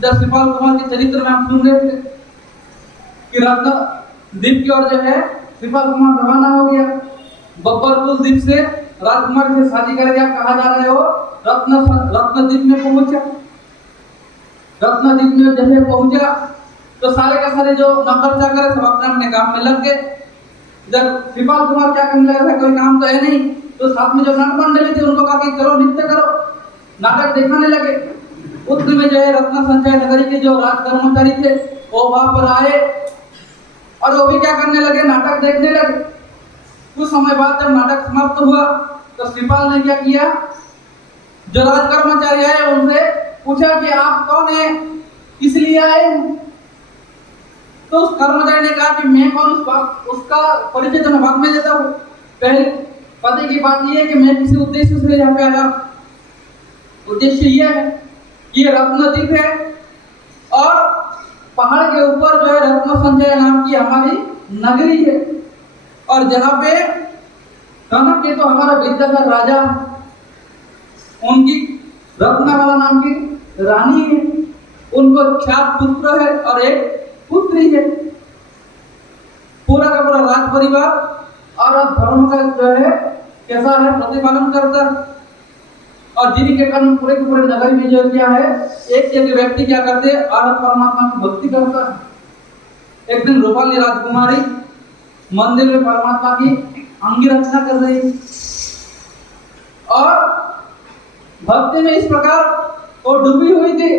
जब श्रीपाल कुमार के चरित्र में हम सुन रहे थे कि रत्न द्वीप की ओर जो है श्रीपाल कुमार रवाना हो गया। बब्बरपुर द्वीप से राजकुमार से शादी करके आप कहा जा रहे हो, रत्न द्वीप में पहुंचा। रत्नदीप में जैसे पहुंचा तो सारे का सारे जो नौकर चाकर सब अपने अपने काम में लग गए। इधर कृपाल कुमार क्या करने लगा था, कोई काम तो है नहीं, तो साथ में जो नट मंडली थी उनको कहा कि करो नृत्य करो, नाटक दिखाने लगे। उतने में जो है रत्न संचय नगरी के जो राज कर्मचारी थे वो वहां पर आए और वो भी क्या करने लगे, नाटक देखने लगे। कुछ समय बाद जब नाटक समाप्त हुआ तो श्रीपाल ने क्या किया, जो राज कर्मचारी आए उनसे पूछा कि आप कौन है, किस लिए आए। तो उस कर्मचारी ने कहा कि मैं कौन, उसका परिचय तो मैं बाद में देता हूँ, पहले पते की बात यह है कि मैं किसी उद्देश्य से यहाँ पे आया। उद्देश्य यह है कि ये रत्नदीप है और पहाड़ के ऊपर जो है रत्न संचय नाम की हमारी नगरी है, और जहाँ पे कनक के तो हमारा विद्याधर राजा, उनकी रत्नावला नाम की रानी है, उनको 4 पुत्र है और एक पुत्री है। पूरा का पूरा राज परिवार और धर्म का जो है कैसा है प्रतिपालन करता है। और जिनके कारण पूरे के पूरे नगर में जो क्या है, एक व्यक्ति क्या करते हैं, आनंद परमात्मा की भक्ति करता है। एक दिन रूपाली राजकुमारी मंदिर में परमात्मा की अंगी रचना कर रही और भक्ति में इस प्रकार वो डूबी हुई थी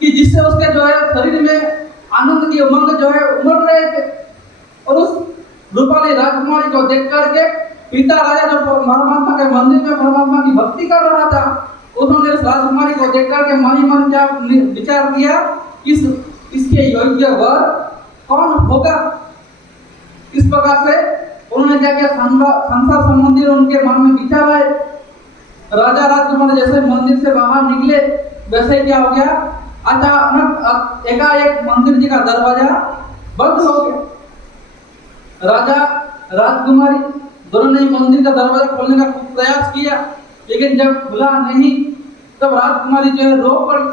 कि जिससे उसके जो है शरीर में आनंद की उमंग जो है उमड़ रहे थे। और उस रूपाली राजकुमारी को देख करके पिता राजा जो परमात्मा के मंदिर में परमात्मा की भक्ति कर रहा था, उन्होंने उस राजकुमारी को देख करके मन ही मन क्या विचार किया, इसके योग्य वर कौन होगा। इस प्रकार से उन्होंने क्या किया, संसार संबंधी उनके मन में विचार आए। राजा राजकुमार जैसे मंदिर से बाहर निकले वैसे ही क्या हो गया, अचानक एकाएक मंदिर जी का दरवाजा बंद हो गया। राजा राजकुमारी दोनों ने मंदिर का दरवाजा खोलने का प्रयास किया, लेकिन जब खुला नहीं तब राजकुमारी जो है रो पड़ी।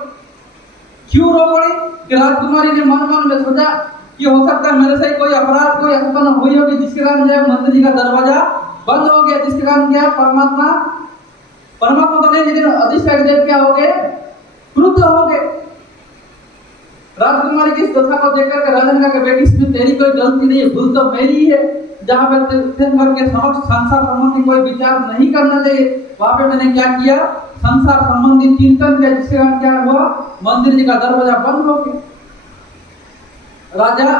क्यों रो पड़ी कि राजकुमारी ने मन मन में सोचा कि हो सकता है मेरे से कोई अपराध कोई घटना हुई होगी जिसके कारण जो है मंदिर जी का दरवाजा बंद हो गया, जिसके कारण क्या परमात्मा तो नहीं लेकिन अधिष्ठायक देव क्या हो गए, क्रुद्ध हो गए। राजकुमारी की इस दशा को देखकर के राजन का बेटी इसमें तेरी कोई गलती नहीं है, भूल तो मेरी है। जहाँ पे तीर्थंकर के समक्ष संसार संबंधी कोई विचार नहीं करना चाहिए, वहां पे मैंने क्या किया, संसार संबंधी चिंतन किया, जिसके कारण क्या हुआ, मंदिर जी का दरवाजा बंद हो गया। राजा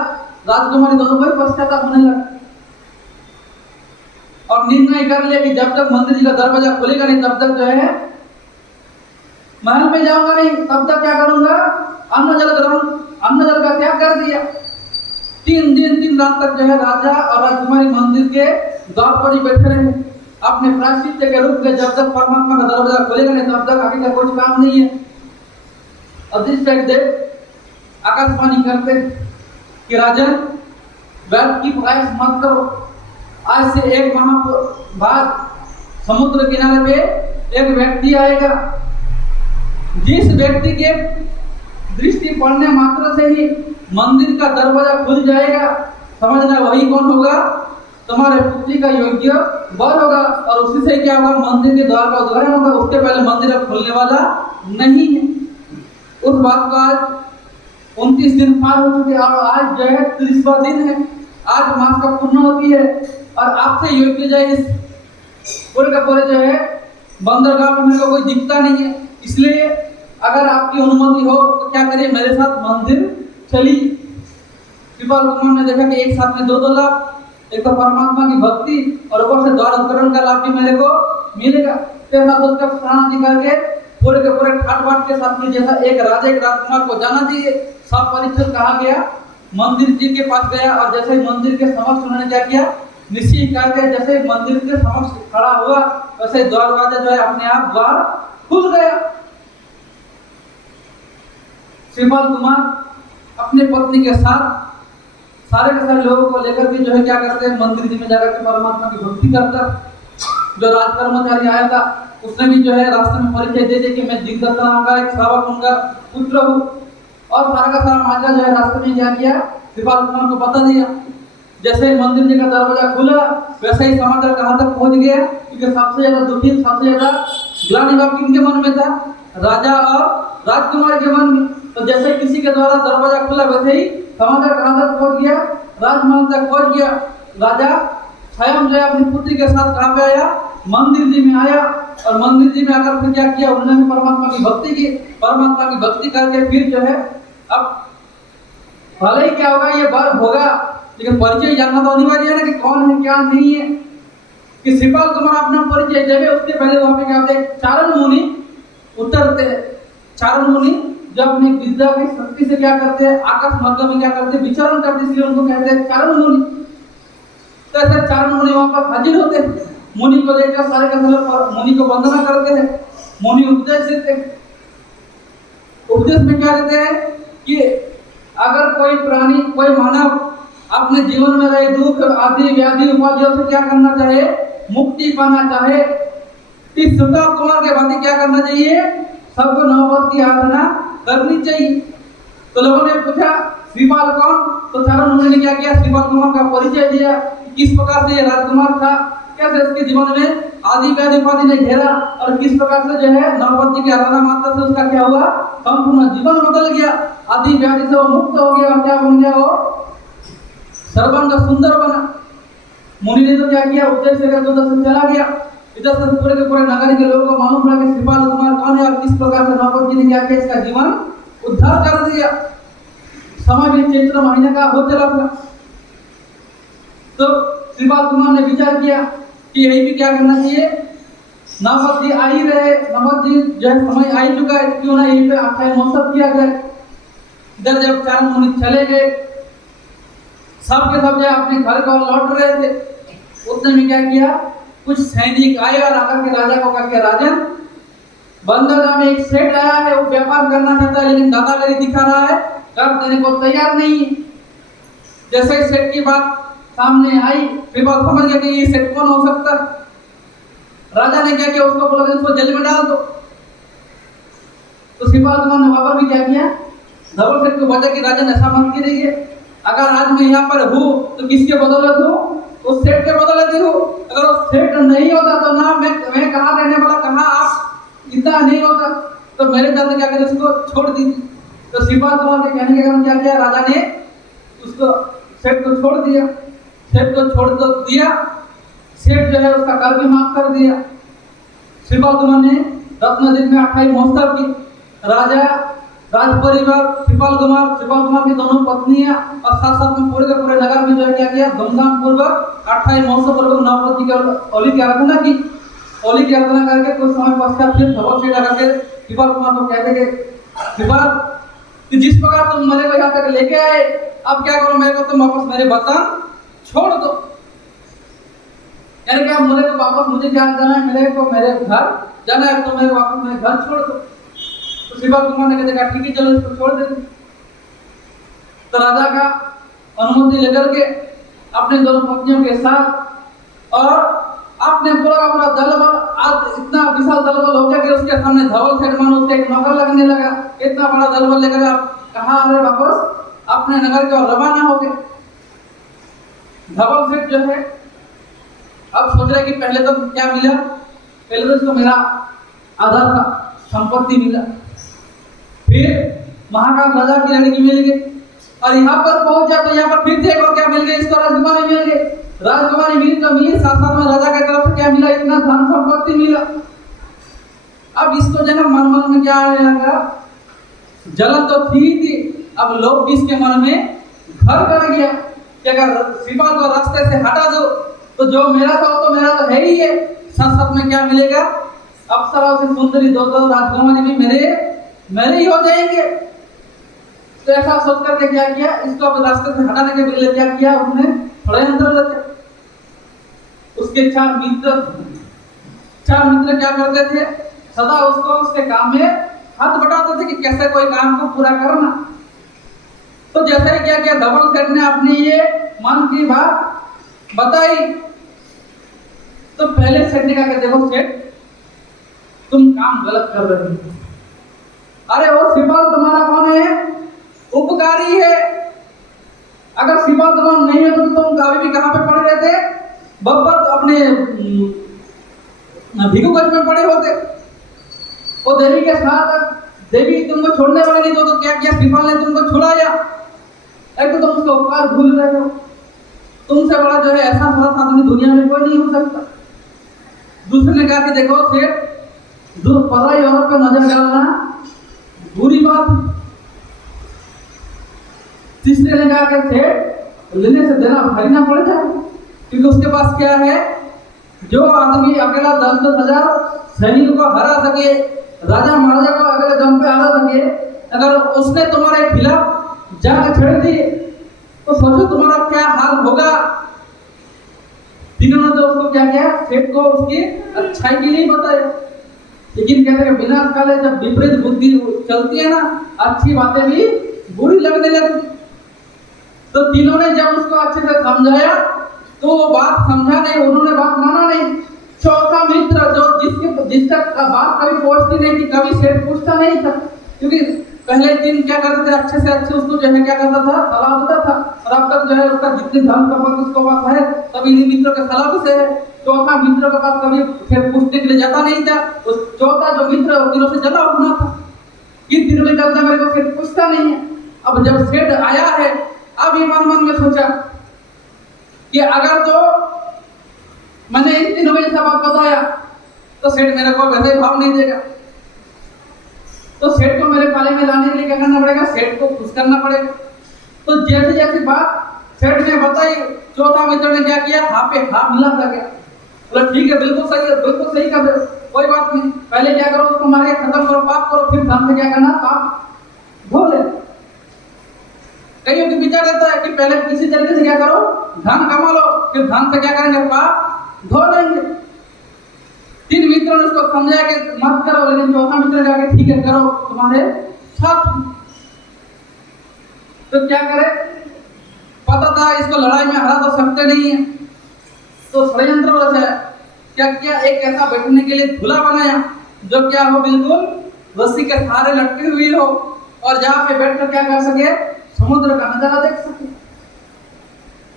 राजकुमारी दोनों को पश्चाताप होने लगा और निर्णय कर लिया कि जब तक मंदिर जी का दरवाजा खुलेगा नहीं तब तक जो है महल में जाऊंगा नहीं, तब तक क्या करूंगा, अन्न जल का त्याग कर दिया। 3 दिन 3 रात तक जो है राजा और राजकुमारी मंदिर के द्वार पर ही बैठे रहे अपने प्रायश्चित के रूप में, जब तक परमात्मा का दरवाजा खुलेगा नहीं तब तक आगे का कुछ काम नहीं है। अधिष्ठायक देव आकाशवाणी करते कि राजन व्यर्थ की प्रयास मत करो, आज से 1 माह बाद समुद्र किनारे पे एक व्यक्ति आएगा, जिस व्यक्ति के दृष्टि पड़ने मात्र से ही मंदिर का दरवाजा खुल जाएगा, समझना वही कौन होगा, तुम्हारे पुत्री का योग्य वर होगा। और उसी से क्या होगा, मंदिर के द्वार का उद्घाटन होगा। उसके पहले मंदिर अब खुलने वाला नहीं है। उस बात को आज 29 दिन पार हो चुके और आज जो है 30वां दिन है। आज मास का पूर्ण होती है और आपसे योग्य जो है इस पूरे का पूरे जो है बंदरगाह में मेरे को कोई दिखता नहीं है। इसलिए अगर आपकी अनुमति हो तो क्या करिए, मेरे साथ मंदिर चलिए। कृपाल कुमार ने देखा कि एक साथ में 2 लाभ, एक तो परमात्मा की भक्ति और ऊपर से द्वार उपकरण का लाभ भी मेरे को मिलेगा। तेरा उसका शरणागति करके पूरे के पूरे ठाट बाट के साथ में जैसा एक राजा एक राजकुमार को जाना चाहिए, सब परिचय कहा गया, मंदिर जी के पास गया और जैसे ही मंदिर के समक्ष उन्होंने क्या किया, निश्चय करके जैसे मंदिर के समक्ष खड़ा हुआ वैसे दरवाजा जो है अपने आप द्वार खुल गया। श्रीपाल कुमार अपने पत्नी के साथ सारे के सारे लोगों को लेकर के जो है क्या करते हैं, मंदिर जी में जाकर के परमात्मा की भक्ति करता। जो राज कर्मचारी आया था उसने भी जो है रास्ते में परिचय दे दिया कि मैं दिग्दत्ता नाम का एक श्रावक उनका पुत्र हूँ। और सारा का सारा मामला जो है रास्ते में क्या किया, श्रीपाल कुमार को बता दिया। जैसे ही मंदिर जी का दरवाजा खुला वैसे ही समाचार कहाँ तक पहुंच गया, क्योंकि सबसे ज्यादा दुखी सबसे ज्यादा ग्लानि भाव किनके मन में था, राजा और राजकुमारी के मन में। तो जैसे किसी के द्वारा दरवाजा खुला वैसे ही समाचार कहाँ तक पहुंच गया, राजमहल तक पहुंच गया। राजा स्वयं जो है अपनी पुत्री के साथ कहाँ पे आया, मंदिर जी में आया। और मंदिर जी में आकर फिर क्या किया, उन्होंने भी परमात्मा की भक्ति की। परमात्मा की भक्ति करके फिर जो है अब भले ही क्या होगा, ये बार होगा, लेकिन परिचय जानना तो अनिवार्य है ना कि कौन है क्या नहीं है। कि श्रीपाल कुमार अपना परिचय देवे, उसके पहले वहां पे क्या होता है, चारण मुनि उतरते हैं। चारण मुनि जो अपनी विद्या की शक्ति से क्या करते हैं, आकाश मार्ग में क्या करते हैं, विचरण करते, इसलिए उनको कहते हैं चारण मुनि। तो ऐसे चारण मुनि वहां पर हाजिर होते हैं। मुनि को देखकर सारे का सारे मुनि को वंदना करते हैं। मुनि उपदेश देते हैं। उपदेश में क्या देते हैं कि अगर कोई प्राणी, कोई मानव अपने जीवन में रहे दुख आदि व्याधि उपाधियों से क्या करना चाहे, मुक्ति पाना चाहे, इस श्रीपाल कुमार के भांति क्या करना चाहिए, सबको नवपद की आराधना करनी चाहिए। तो लोगों ने पूछा श्रीपाल कौन, तो चारण मुनि ने क्या किया, श्रीपाल कुमार का परिचय दिया, किस प्रकार से ये राजकुमार था, कैसे इसके जीवन में आदि व्याधि उपाधि ने घेरा, और किस प्रकार से जो है नवपद जी की आराधना मात्र से उसका क्या हुआ, संपूर्ण जीवन बदल गया। आदि व्याधि से वो मुक्त हो गया और क्या बन गया, वो सर्वांग सुंदर बना। मुनि ने तो क्या किया, उपदेश देकर तो उधर से चला गया। इधर से पूरे के पूरे नगर के लोगों को मालूम पड़ा कि श्रीपाल कुमार कौन है और किस प्रकार से नवपद जी ने क्या किया, इसका जीवन उद्धार कर दिया। समय भी चैत्र महीने का हो चला था। तो श्रीपाल कुमार ने विचार किया कि यही भी क्या करना चाहिए, नवपद जी आ ही रहे, नवपद जी जो है समय आ ही चुका है, क्यों ना यहीं पे अक्षय महोत्सव किया जाए। इधर जब चारण मुनि चले गए, सब के सब जो अपने घर को लौट रहे थे, उतने में क्या किया, कुछ सैनिक आए और आकर के राजा को कहा कि राजन, बंदरगाह में एक सेठ आया है, वो व्यापार करना चाहता है लेकिन दादागिरी दिखा रहा है, कर देने को तैयार नहीं। जैसे ही सेठ की बात सामने आई, श्रीपाल समझ गया कि ये सेठ कौन हो सकता है। राजा ने क्या किया, उसको बोला इसको जेल में डाल दो। तो श्रीपाल कुमार ने वहां पर भी क्या किया, धवल सेठ को वजह की राजा ने ऐसा मत कीजिए, अगर आज मैं यहाँ पर हूँ तो किसके बदौलत हूँ, उस सेठ के बदौलत ही हूँ। अगर वो सेठ नहीं होता तो ना मैं कहाँ रहने वाला, कहाँ आप इतना नहीं होता, तो मेरे चलते क्या करे, उसको छोड़ दीजिए। तो श्रीपाल कुमार के कहने के कारण क्या किया, राजा ने उसको सेठ को छोड़ दिया। सेठ को छोड़ तो दिया, सेठ जो है उसका कर भी माफ कर दिया। श्रीपाल कुमार ने रत्नजित में 28 महोत्सव की, राजा, राज परिवार, श्रीपाल कुमार की दोनों पत्नियां और साथ साथ में पूरे के पूरे नगर में जो है क्या किया, धूमधाम पूर्वक 28 महोत्सव पूर्वक नवपद जी की होली की आराधना की। होली की आराधना करके कुछ समय पश्चात फिर धवल सेठ आकर के श्रीपाल कुमार को कहते कि श्रीपाल, जिस प्रकार तुम मेरे को यहाँ तक लेके आए, अब क्या करो, मेरे को तुम वापस मेरे वतन छोड़ दो। यानी क्या, मेरे को वापस, मुझे क्या जाना है, मेरे को मेरे घर जाना है, तो मेरे वापस मेरे घर छोड़ दो। तो श्रीपाल कुमार ने कहा ठीक है चलो इसको छोड़ देते। तो राजा का अनुमति लेकर के अपने दोनों पत्नियों के साथ और अपने पूरा दल बल, आज इतना विशाल दल बल हो गया कि उसके सामने धवल सेठ मानो उसके एक नौकर लगने लगा। इतना बड़ा दल बल लेकर आप कहाँ आ रहे, वापस अपने नगर की ओर रवाना हो गए। धवल सेठ जो है अब सोच रहे कि पहले तो क्या मिला, पहले तो इसको मेरा आधा संपत्ति मिला, फिर महाकाल राजा की लड़की मिल गई, और यहाँ पर पहुंचा तो यहाँ पर फिर से एक और क्या मिल गई, इसको राजकुमारी मिल गई। राजकुमारी मिली तो मिली, साथ साथ में राजा की तरफ से क्या मिला, इतना धन संपत्ति मिला। अब इसको जो है मन में क्या आएगा, जलन तो थी, अब लोभ भी इसके मन में घर कर गया कि अगर श्रीपाल को रास्ते से हटा दो तो जो मेरा था वो तो मेरा तो है ही है, साथ साथ में क्या मिलेगा, अप्सराओं से सुंदरी दो राजकुमारी भी मेरे ही हो जाएंगे। तो ऐसा सोच करके क्या किया, इसको अब रास्ते से हटाने के बदले क्या किया, उसने षड्यंत्र रचा। उसके चार मित्र क्या करते थे, सदा उसको उसके काम में हाथ बटाते थे कि कैसे कोई काम को पूरा करना। तो जैसे ही क्या किया, धवल सेठ ने अपनी ये मन की बात बताई, तो पहले सेठ ने कहा कि देखो सेठ, तुम काम गलत कर रहे हो। अरे वो श्रीपाल तुम्हारा कौन है, उपकारी है। अगर श्रीपाल तुम्हारा नहीं है तो तुम अभी भी कहाँ पे पड़े रहते, बब्बर तो अपने भिक्षुगंज में पड़े होते। वो देवी के साथ देवी तुमको छोड़ने वाले नहीं, तो क्या किया, श्रीपाल ने तुमको छुड़ाया। एक तो तुम उसका उपकार भूल रहे हो, तुमसे बड़ा जो है ऐसा बड़ा आदमी दुनिया में कोई नहीं हो सकता। दूसरे ने कहा कि देखो सेठ, जो पराई औरत पे नजर डालना बुरी बात। तीसरे ने कहा कि सेठ, लेने से देना भारी ना पड़ जाए, क्योंकि उसके पास क्या है, जो आदमी अकेला 10-10 हजार सैनिकों को हरा सके, राजा महाराजा को अकेले दम पे हरा सके, अगर उसने तुम्हारे खिलाफ जंग छेड़ दी तो सोचो तुम्हारा क्या हाल होगा। तीनों ने तो उसको क्या किया, सेठ को उसकी अच्छाई के लिए बताया, लेकिन कहते हैं विनाश काले जब विपरीत बुद्धि चलती है ना, अच्छी बातें भी बुरी लगने लगती। तो तीनों ने जब उसको अच्छे से समझाया तो वो बात समझा नहीं, उन्होंने बात माना नहीं। चौथा मित्र जो जिसका बात कभी पहुंचती नहीं थी, कभी सेठ पूछता नहीं था, क्योंकि पहले दिन क्या करते थे, अच्छे से अच्छे उसको जो है क्या करता था, सलाह देता था, और अब तक जो है उसका जितने धन संपत्ति उसको पास है तभी इन्हीं मित्रों के सलाह से है। चौथा मित्र के पास कभी फिर पूछने के लिए जाता नहीं था। उस चौथा जो मित्र दिनों से जला हुआ था, किन दिन में चलता मेरे को फिर पूछता नहीं है। अब जब सेठ आया है, अब ये मन में सोचा कि अगर तो मैंने इन दिनों में ऐसा बात बताया तो सेठ मेरे को वैसे ही भाव नहीं देगा, तो सेठ को मेरे पाले में लाने के लिए क्या करना पड़ेगा, सेठ को खुश करना पड़ेगा। तो जैसे जैसी बात सेठ ने बताई, चौथा मित्र ने क्या किया, हाथ पे हाथ मिला था क्या, बोला ठीक है, बिल्कुल सही है, बिल्कुल सही कर रहे हो, कोई बात नहीं, पहले क्या करो, उसको मार के खत्म करो, पाप करो, फिर धन से क्या करना, पाप धो ले। कईयों के विचार रहता है कि पहले किसी तरीके से क्या करो, धन कमा लो, फिर धन से क्या करेंगे, पाप धो लेंगे। तीन मित्रों ने उसको समझाया कि मत करो, लेकिन चौथा मित्र कहा कि ठीक है करो, तुम्हारे साथ। तो क्या करे, पता था इसको लड़ाई में हरा तो सकते नहीं है, तो षड्यंत्र रचा। क्या किया, एक ऐसा बैठने के लिए झूला बनाया जो क्या हो, बिल्कुल रस्सी के सहारे लटकी हुई हो, और जहां पे बैठकर क्या कर सके, समुद्र का नजारा देख सके।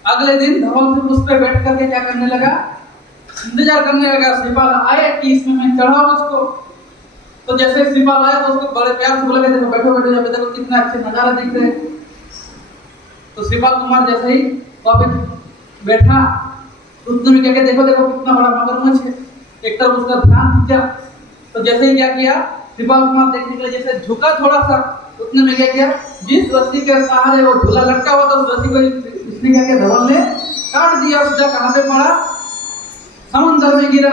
अगले दिन धवल सिंह उस पर बैठ करके क्या करने लगा, इंतजार करने लगा श्रीपाल आए कि इसमें मैं चढ़ाऊं उसको। तो जैसे श्रीपाल आया तो उसको बड़े प्यार से बोला कि देखो बैठो बैठो, जब देखो कितना अच्छे नजारा दिख रहे। तो श्रीपाल कुमार जैसे ही वापस बैठा, उतने में क्या कहते, देखो देखो कितना बड़ा मगरमच्छ है, एक तरफ उसका ध्यान खींचा। तो जैसे ही क्या किया, श्रीपाल कुमार देखने के लिए जैसे झुका थोड़ा सा, उतने में क्या किया, जिस रस्सी के सहारे वो झूला लटका हुआ था, उस रस्सी को इसने क्या किया, धवल ने काट दिया। सीधा कहां पे पड़ा, समंदर में गिरा।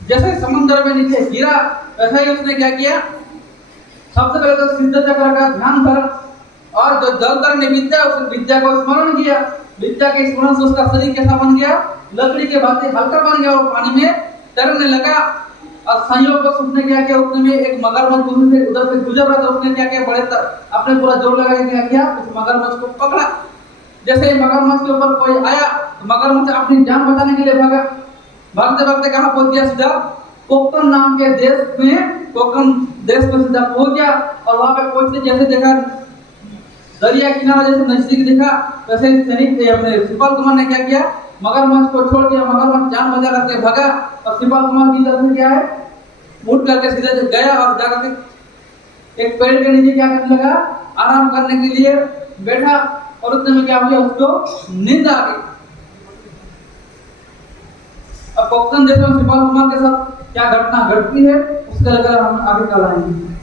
जैसे समंदर में नीचे गिरा, वैसा ही उसने क्या किया, सबसे पहले तो सिद्ध चक्र का ध्यान करा, और जो जल तरने विद्या, उस विद्या को स्मरण किया। विद्या के स्मरण से उसका शरीर कैसा बन गया, लकड़ी के भांति हल्का बन गया, और पानी में तैरने लगा। और संयोग को उसने क्या किया, उतने में एक मगरमच्छ उधर से गुजर रहा था, उसने क्या किया, बड़े अपने पूरा जोर लगा के क्या किया, उस मगरमच्छ को पकड़ा। जैसे ही मगरमच्छ के ऊपर कोई आया, तो मगरमच्छ अपनी जान बचाने के लिए भागा। भागते भागते कहाँ पहुंच गया, सीधा कोकण नाम के देश में, कोकण देश में सीधा पहुंच गया। और वहां पे पहुंचते जैसे देखा दरिया किनारा जैसे नजदीक देखा, वैसे सैनिक अपने श्रीपाल कुमार ने क्या किया, मगरमच्छ को छोड़ दिया। मगरमच्छ जान बचा करके भागा, और श्रीपाल कुमार की तरफ से क्या है, उठ करके सीधे गया और जाकर के एक पेड़ के नीचे क्या करने लगा, आराम करने के लिए बैठा। और उतने में क्या हुआ, उसको नींद आ गई। अब कोकण देश में श्रीपाल कुमार के साथ क्या घटना घटती है, उसका लेकर हम आगे कल आएंगे।